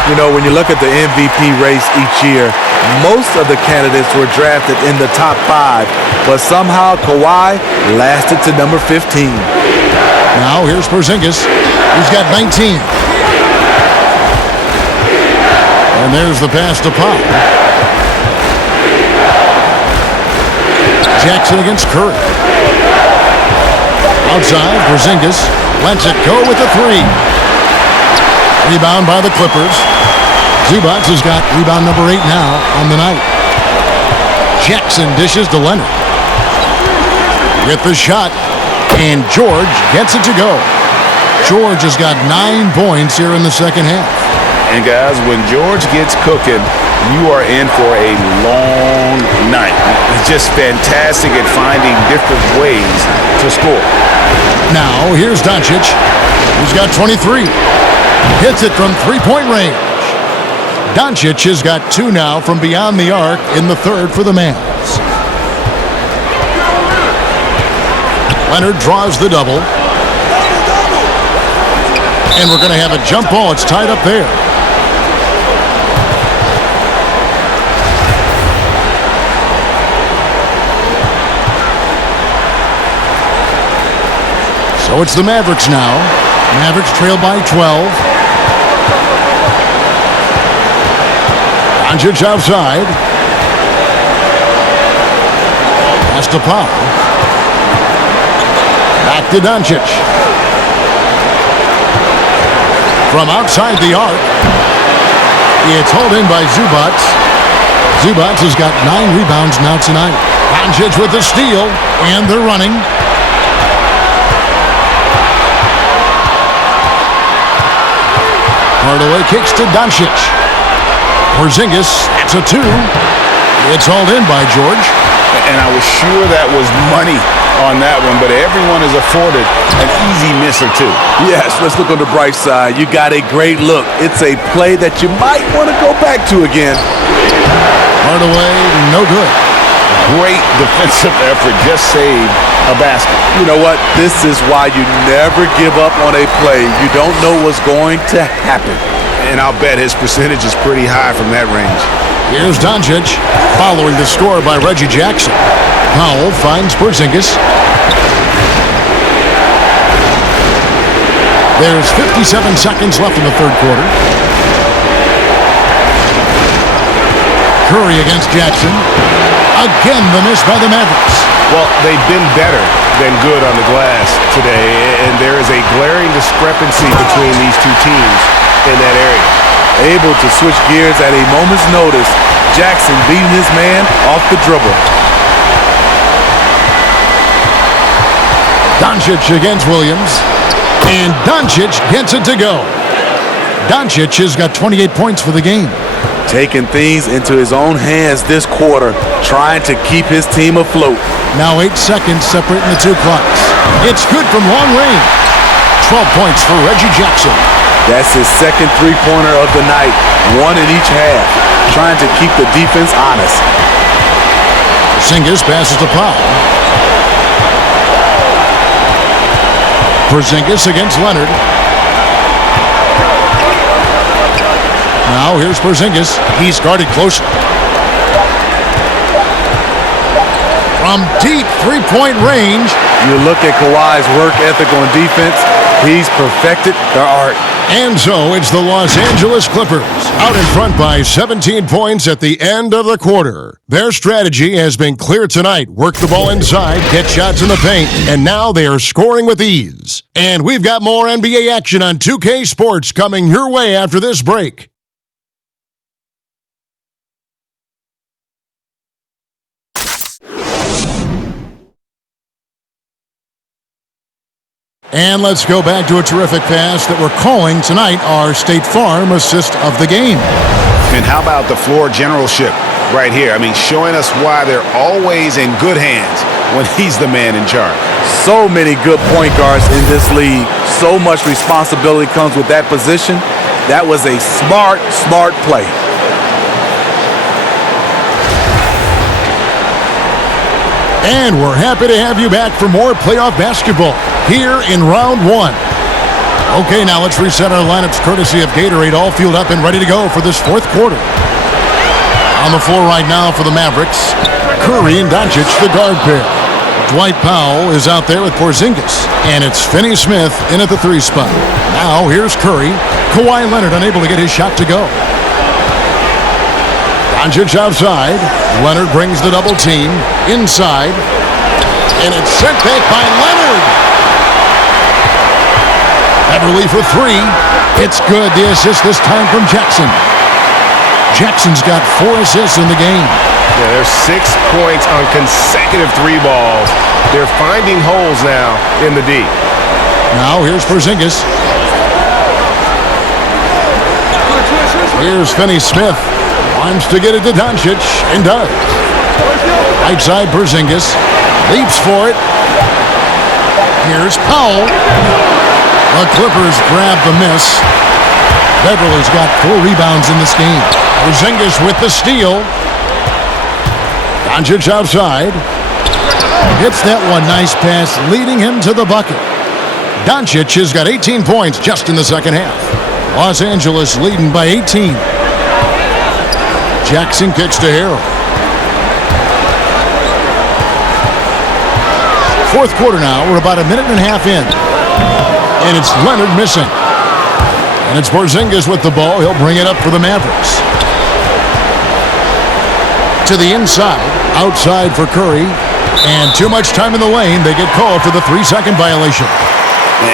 You know, when you look at the MVP race each year, most of the candidates were drafted in the top 5, but somehow Kawhi lasted to number 15. Now here's Porzingis. He's got 19. And there's the pass to Pop. Jackson against Curry. Outside, Porzingis lets it go with the 3. Rebound by the Clippers. Zubac has got rebound number 8 now on the night. Jackson dishes to Leonard. With the shot, and George gets it to go. George has got 9 points here in the second half. And guys, when George gets cooking, you are in for a long night. He's just fantastic at finding different ways to score. Now, here's Doncic. He's got 23. Hits it from three-point range. Doncic has got 2 now from beyond the arc in the 3rd for the Mavs. Leonard draws the double. And we're going to have a jump ball. It's tied up there. So it's the Mavericks now. Mavericks trail by 12. Doncic outside. Pass to Pop. Back to Doncic. From outside the arc. It's hauled in by Zubac. Zubac has got 9 rebounds now tonight. Doncic with the steal, and they're running. Hardaway kicks to Doncic. Porzingis, it's a 2. It's hauled in by George. And I was sure that was money on that one, but everyone is afforded an easy miss or two. Yes, let's look on the bright side. You got a great look. It's a play that you might want to go back to again. Hardaway, no good. Great defensive effort, just saved a basket. You know what? This is why you never give up on a play. You don't know what's going to happen. And I'll bet his percentage is pretty high from that range. Here's Doncic, following the score by Reggie Jackson. Powell finds Porzingis. There's 57 seconds left in the third quarter. Curry against Jackson. Again, the miss by the Mavericks. Well, they've been better than good on the glass today, and there is a glaring discrepancy between these two teams in that area. Able to switch gears at a moment's notice. Jackson beating his man off the dribble. Doncic against Williams. And Doncic gets it to go. Doncic has got 28 points for the game. Taking things into his own hands this quarter, trying to keep his team afloat. Now 8 seconds separating the two clocks. It's good from long range. 12 points for Reggie Jackson. That's his second three-pointer of the night, one in each half, trying to keep the defense honest. Porzingis passes to Powell. Porzingis against Leonard. Now here's Porzingis. He's guarded closely. From deep three-point range. You look at Kawhi's work ethic on defense. He's perfected the art. And so it's the Los Angeles Clippers out in front by 17 points at the end of the quarter. Their strategy has been clear tonight. Work the ball inside, get shots in the paint, and now they are scoring with ease. And we've got more NBA action on 2K Sports coming your way after this break. And let's go back to a terrific pass that we're calling tonight our State Farm assist of the game. And how about the floor generalship right here? I mean, showing us why they're always in good hands when he's the man in charge. So many good point guards in this league. So much responsibility comes with that position. That was a smart play. And we're happy to have you back for more playoff basketball here in round one. Okay, now let's reset our lineups courtesy of Gatorade, all fueled up and ready to go for this fourth quarter. On the floor right now for the Mavericks, Curry and Doncic, the guard pair. Dwight Powell is out there with Porzingis, and it's Finney-Smith in at the 3 spot. Now here's Curry. Kawhi Leonard unable to get his shot to go. Doncic outside. Leonard brings the double team inside. And it's sent back by Leonard. Beverly for 3. It's good. The assist this time from Jackson. Jackson's got 4 assists in the game. Yeah, there's 6 points on consecutive 3 balls. They're finding holes now in the D. Now here's Porzingis. Here's Finney-Smith. Wants to get it to Doncic, and does. Right side Porzingis. Leaps for it. Here's Powell. The Clippers grab the miss. Beverly's got 4 rebounds in this game. Porzingis with the steal. Doncic outside. Hits that one. Nice pass, leading him to the bucket. Doncic has got 18 points just in the second half. Los Angeles leading by 18. Jackson kicks to Harrell. Fourth quarter now. We're about a minute and a half in. And it's Leonard missing. And it's Porzingis with the ball. He'll bring it up for the Mavericks. To the inside. Outside for Curry. And too much time in the lane. They get called for the 3-second violation.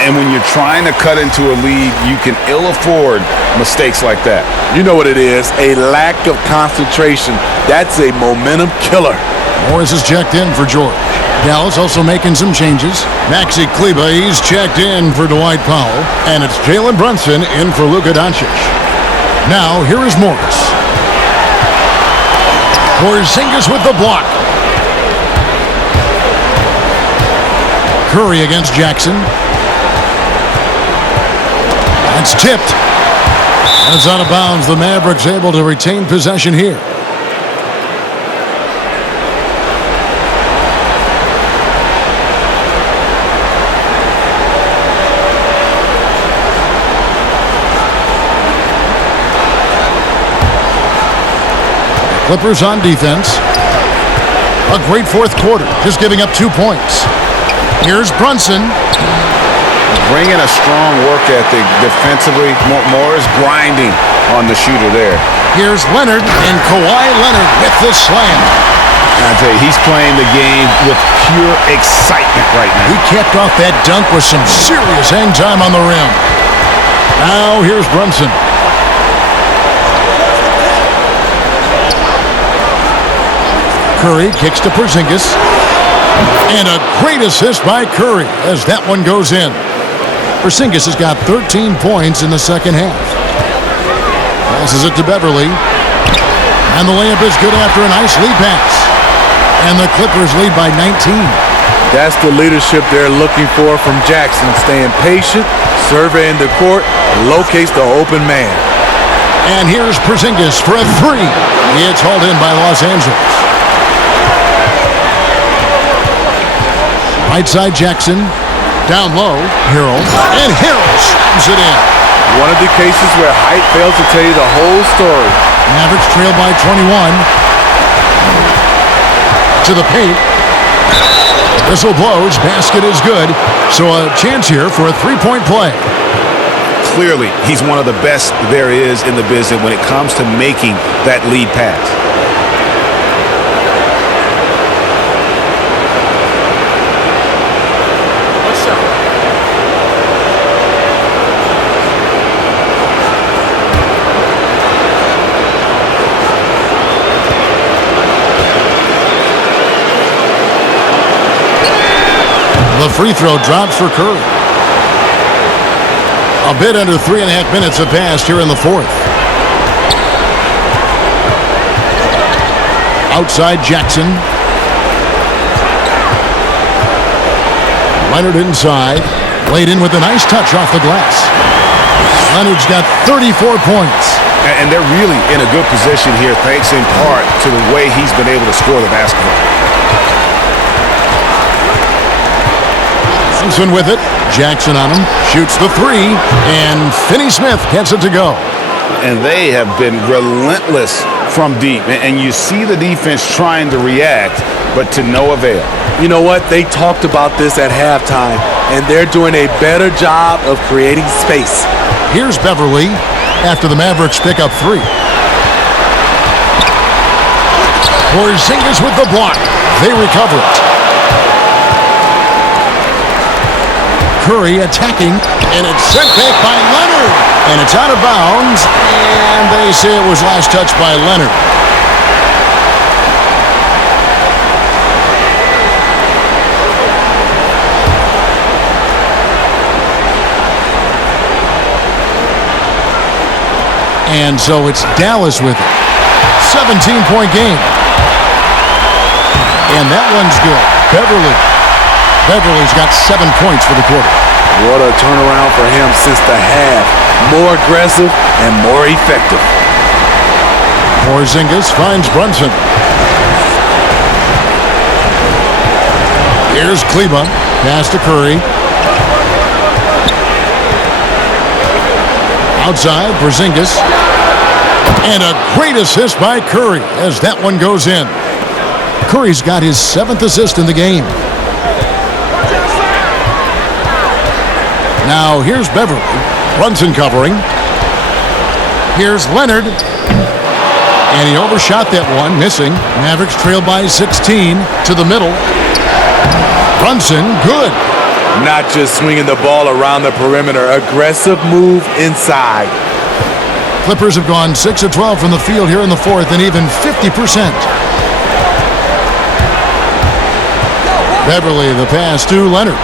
And when you're trying to cut into a lead, you can ill afford mistakes like that. You know what it is, a lack of concentration. That's a momentum killer. Morris is checked in for George. Dallas also making some changes. Maxi Kleber, he's checked in for Dwight Powell. And it's Jalen Brunson in for Luka Doncic. Now, here is Morris. Porzingis with the block. Curry against Jackson. That's tipped. And it's out of bounds. The Mavericks able to retain possession here. Clippers on defense. A great fourth quarter, just giving up 2 points. Here's Brunson. Bringing a strong work ethic defensively. Morris grinding on the shooter there. Here's Leonard, and Kawhi Leonard with the slam. I tell you, he's playing the game with pure excitement right now. He capped off that dunk with some serious hang time on the rim. Now here's Brunson. Curry kicks to Porzingis. And a great assist by Curry as that one goes in. Porzingis has got 13 points in the second half. Passes it to Beverly. And the layup is good after a nice lead pass. And the Clippers lead by 19. That's the leadership they're looking for from Jackson. Staying patient, surveying the court, locates the open man. And here's Porzingis for a three. It's hauled in by Los Angeles. Right side Jackson. Down low, Harrell. And Harrell slams it in. One of the cases where height fails to tell you the whole story. Mavericks trail by 21. To the paint. Whistle blows. Basket is good. So a chance here for a three-point play. Clearly, he's one of the best there is in the business when it comes to making that lead pass. The free throw drops for Curry. A bit under 3.5 minutes have passed here in the fourth. Outside Jackson. Leonard inside. Laid in with a nice touch off the glass. Leonard's got 34 points. And they're really in a good position here, thanks in part to the way he's been able to score the basketball. Thompson with it. Jackson on him. Shoots the three. And Finney-Smith gets it to go. And they have been relentless from deep. And you see the defense trying to react, but to no avail. You know what? They talked about this at halftime, and they're doing a better job of creating space. Here's Beverly after the Mavericks pick up three. Porzingis with the block. They recover it. Curry attacking, and it's sent back by Leonard. And it's out of bounds, and they say it was last touched by Leonard. And so it's Dallas with it. 17-point game. And that one's good. Beverly's got 7 points for the quarter. What a turnaround for him since the half. More aggressive and more effective. Porzingis finds Brunson. Here's Kleba. Pass to Curry. Outside, Porzingis. And a great assist by Curry as that one goes in. Curry's got his 7th assist in the game. Now here's Beverly. Brunson covering. Here's Leonard. And he overshot that one, missing. Mavericks trail by 16 to the middle. Brunson, good. Not just swinging the ball around the perimeter. Aggressive move inside. Clippers have gone 6 of 12 from the field here in the fourth and even 50%. Beverly, the pass to Leonard.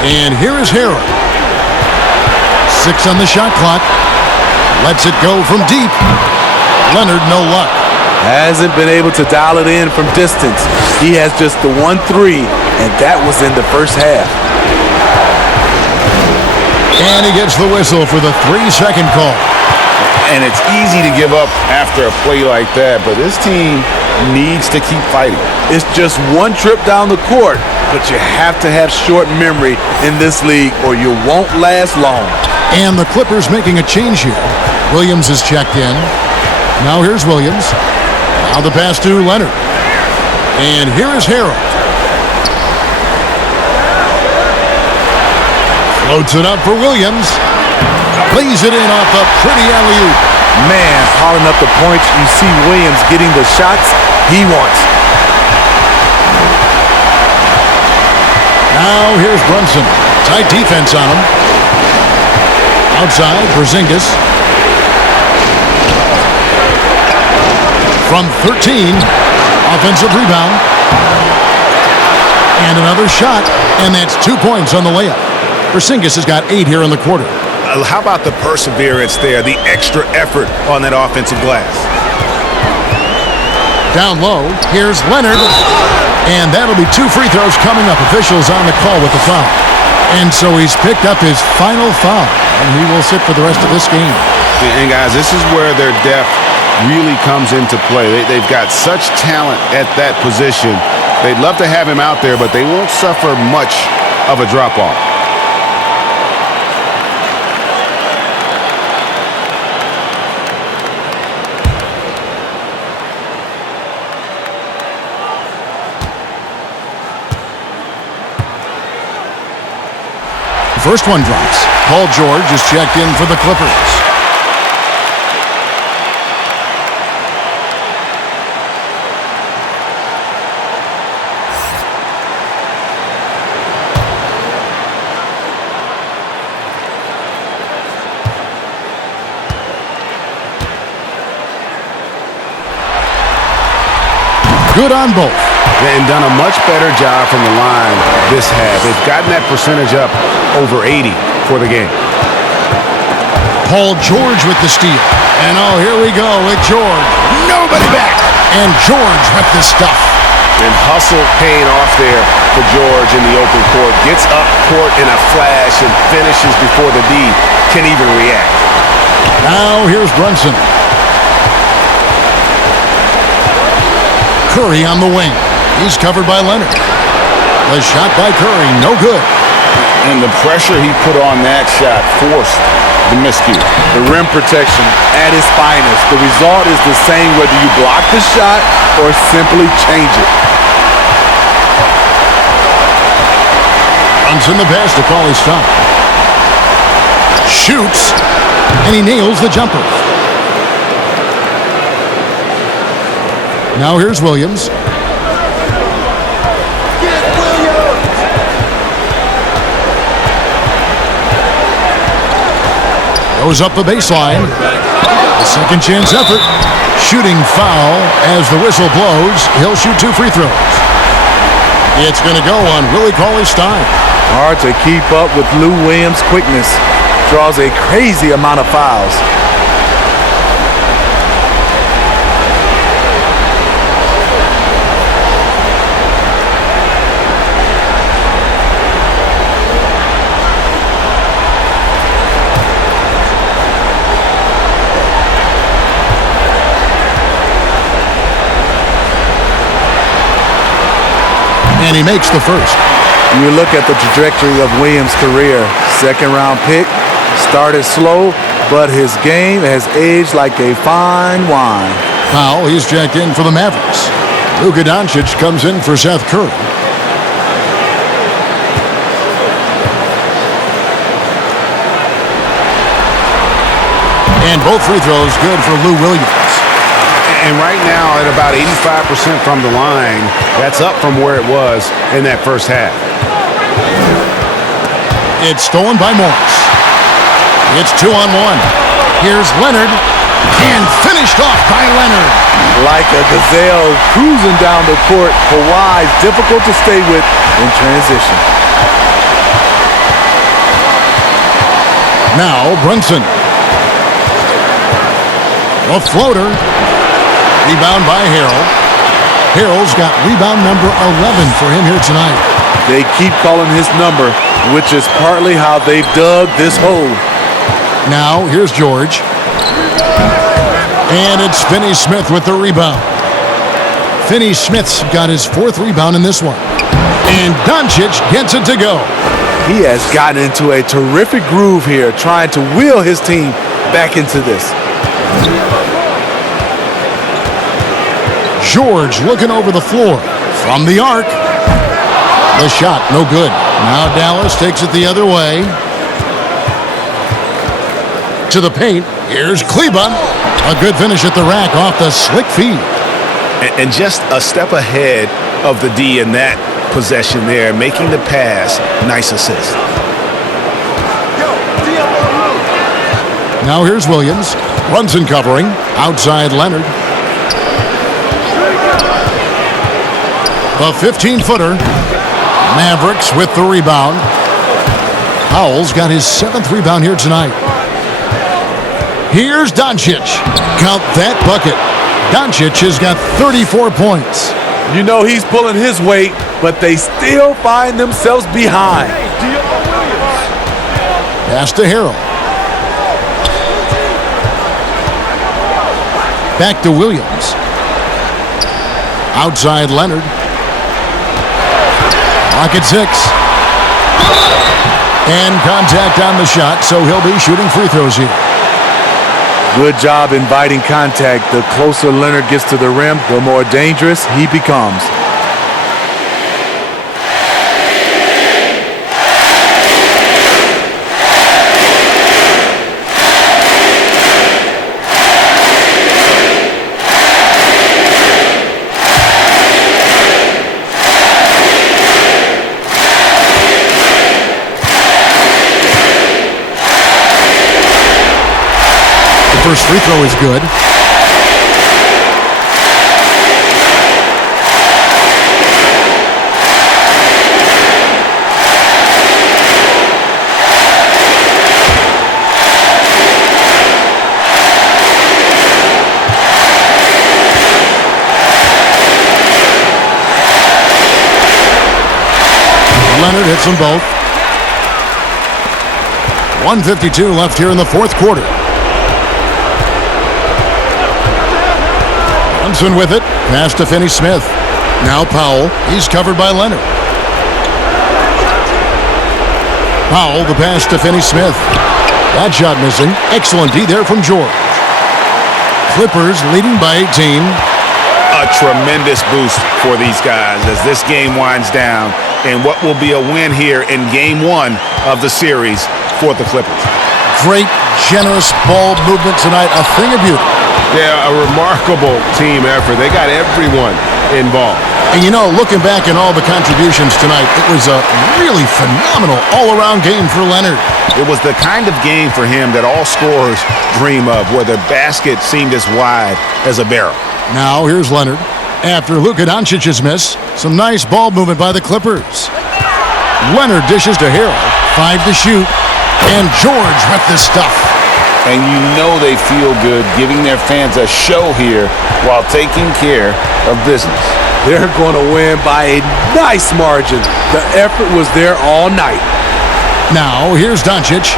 And here is Harrell. 6 on the shot clock. Lets it go from deep. Leonard, no luck. Hasn't been able to dial it in from distance. He has just the 1-3, and that was in the first half. And he gets the whistle for the 3-second call. And it's easy to give up after a play like that, but this team needs to keep fighting. It's just one trip down the court, but you have to have short memory in this league or you won't last long. And the Clippers making a change here. Williams is checked in. Now here's Williams. Now the pass to Leonard. And here is Harold. Floats it up for Williams. Lays it in off a pretty alley-oop. Man, hauling up the points. You see Williams getting the shots he wants. Now here's Brunson. Tight defense on him. Outside, Porzingis. From 13, offensive rebound. And another shot, and that's 2 points on the layup. Porzingis has got 8 here in the quarter. How about the perseverance there, the extra effort on that offensive glass? Down low, here's Leonard. And that'll be 2 free throws coming up. Officials on the call with the foul. And so he's picked up his final foul, and he will sit for the rest of this game. And guys, this is where their depth really comes into play. They've got such talent at that position. They'd love to have him out there, but they won't suffer much of a drop-off. First one drops. Paul George is checked in for the Clippers. Good on both. And done a much better job from the line this half. They've gotten that percentage up over 80 for the game. Paul George with the steal. And oh, here we go with George. Nobody back. And George with the stuff. And hustle paying off there for George in the open court. Gets up court in a flash and finishes before the D can even react. Now here's Brunson. Curry on the wing. He's covered by Leonard. The shot by Curry, no good. And the pressure he put on that shot forced the miscue. The rim protection at its finest. The result is the same whether you block the shot or simply change it. Runs in the pass to call his stop. Shoots, and he nails the jumper. Now here's Williams. Goes up the baseline. The second chance effort. Shooting foul as the whistle blows. He'll shoot 2 free throws. It's going to go on Willie Cauley-Stein. Hard to keep up with Lou Williams' quickness. Draws a crazy amount of fouls. And he makes the first. You look at the trajectory of Williams' career. Second-round pick, started slow, but his game has aged like a fine wine. Powell, he's checked in for the Mavericks. Luka Doncic comes in for Seth Curry. And both free throws good for Lou Williams. And right now at about 85% from the line, that's up from where it was in that first half. It's stolen by Morris. It's 2-on-1. Here's Leonard. And finished off by Leonard. Like a gazelle cruising down the court, Kawhi's difficult to stay with in transition. Now Brunson. A floater. Rebound by Harrell. Harrell's got rebound number 11 for him here tonight. They keep calling his number, which is partly how they've dug this hole. Now, here's George. And it's Finney-Smith with the rebound. Finney-Smith's got his 4th rebound in this one. And Doncic gets it to go. He has gotten into a terrific groove here, trying to wheel his team back into this. George looking over the floor from the arc. The shot, no good. Now Dallas takes it the other way. To the paint. Here's Kleba. A good finish at the rack off the slick feed. And just a step ahead of the D in that possession there, making the pass. Nice assist. Now here's Williams. Brunson covering. Outside Leonard. The 15-footer. Mavericks with the rebound. Powell's got his 7th rebound here tonight. Here's Doncic. Count that bucket. Doncic has got 34 points. You know he's pulling his weight, but they still find themselves behind. Pass to Harrell. Back to Williams. Outside Leonard. Rocket 6. And contact on the shot, so he'll be shooting free throws here. Good job inviting contact. The closer Leonard gets to the rim, the more dangerous he becomes. First free throw is good. Leonard hits them both. 1:52 left here in the 4th quarter. Brunson with it. Pass to Finney-Smith. Now Powell. He's covered by Leonard. Powell, the pass to Finney-Smith. That shot missing. Excellent D there from George. Clippers leading by 18. A tremendous boost for these guys as this game winds down and what will be a win here in Game 1 of the series for the Clippers. Great, generous ball movement tonight. A thing of beauty. Yeah, a remarkable team effort. They got everyone involved. And you know, looking back at all the contributions tonight, it was a really phenomenal all-around game for Leonard. It was the kind of game for him that all scorers dream of, where the basket seemed as wide as a barrel. Now here's Leonard. After Luka Doncic's miss, some nice ball movement by the Clippers. Leonard dishes to Harrell. 5 to shoot. And George with the stuff. And you know they feel good giving their fans a show here while taking care of business. They're going to win by a nice margin. The effort was there all night. Now, here's Doncic.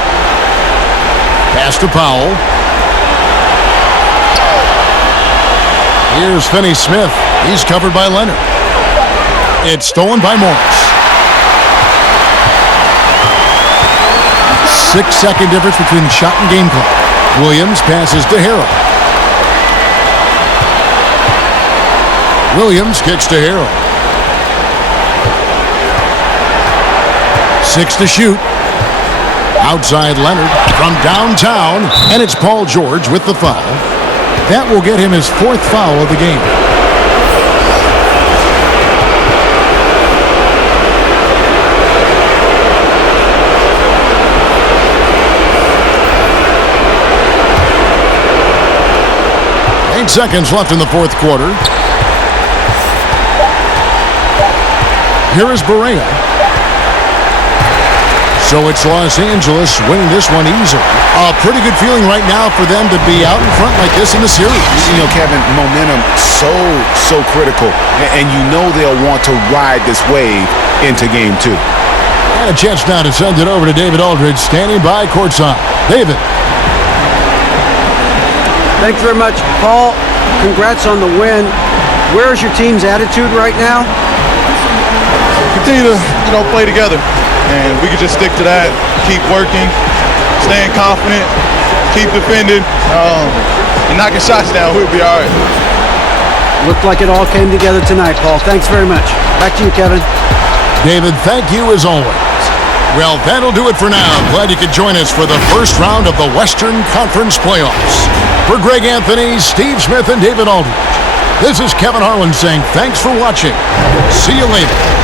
Pass to Powell. Here's Finney-Smith. He's covered by Leonard. It's stolen by Morris. 6-second difference between shot and game clock. Williams passes to Harrell. Williams kicks to Harrell. 6 to shoot. Outside Leonard from downtown, and it's Paul George with the foul. That will get him his 4th foul of the game. Seconds left in the 4th quarter. Here is Barea. So it's Los Angeles winning this one easily. A pretty good feeling right now for them to be out in front like this in the series. You know, Kevin, momentum so critical, and you know they'll want to ride this wave into game 2. And a chance now to send it over to David Aldridge, standing by courtside. David. Thanks very much, Paul. Congrats on the win. Where's your team's attitude right now? Continue to, play together. And we can just stick to that, keep working, staying confident, keep defending, and knocking shots down. We'll be all right. Looked like it all came together tonight, Paul. Thanks very much. Back to you, Kevin. David, thank you as always. Well, that'll do it for now. Glad you could join us for the first round of the Western Conference Playoffs. For Greg Anthony, Steve Smith, and David Aldridge, this is Kevin Harlan saying thanks for watching. See you later.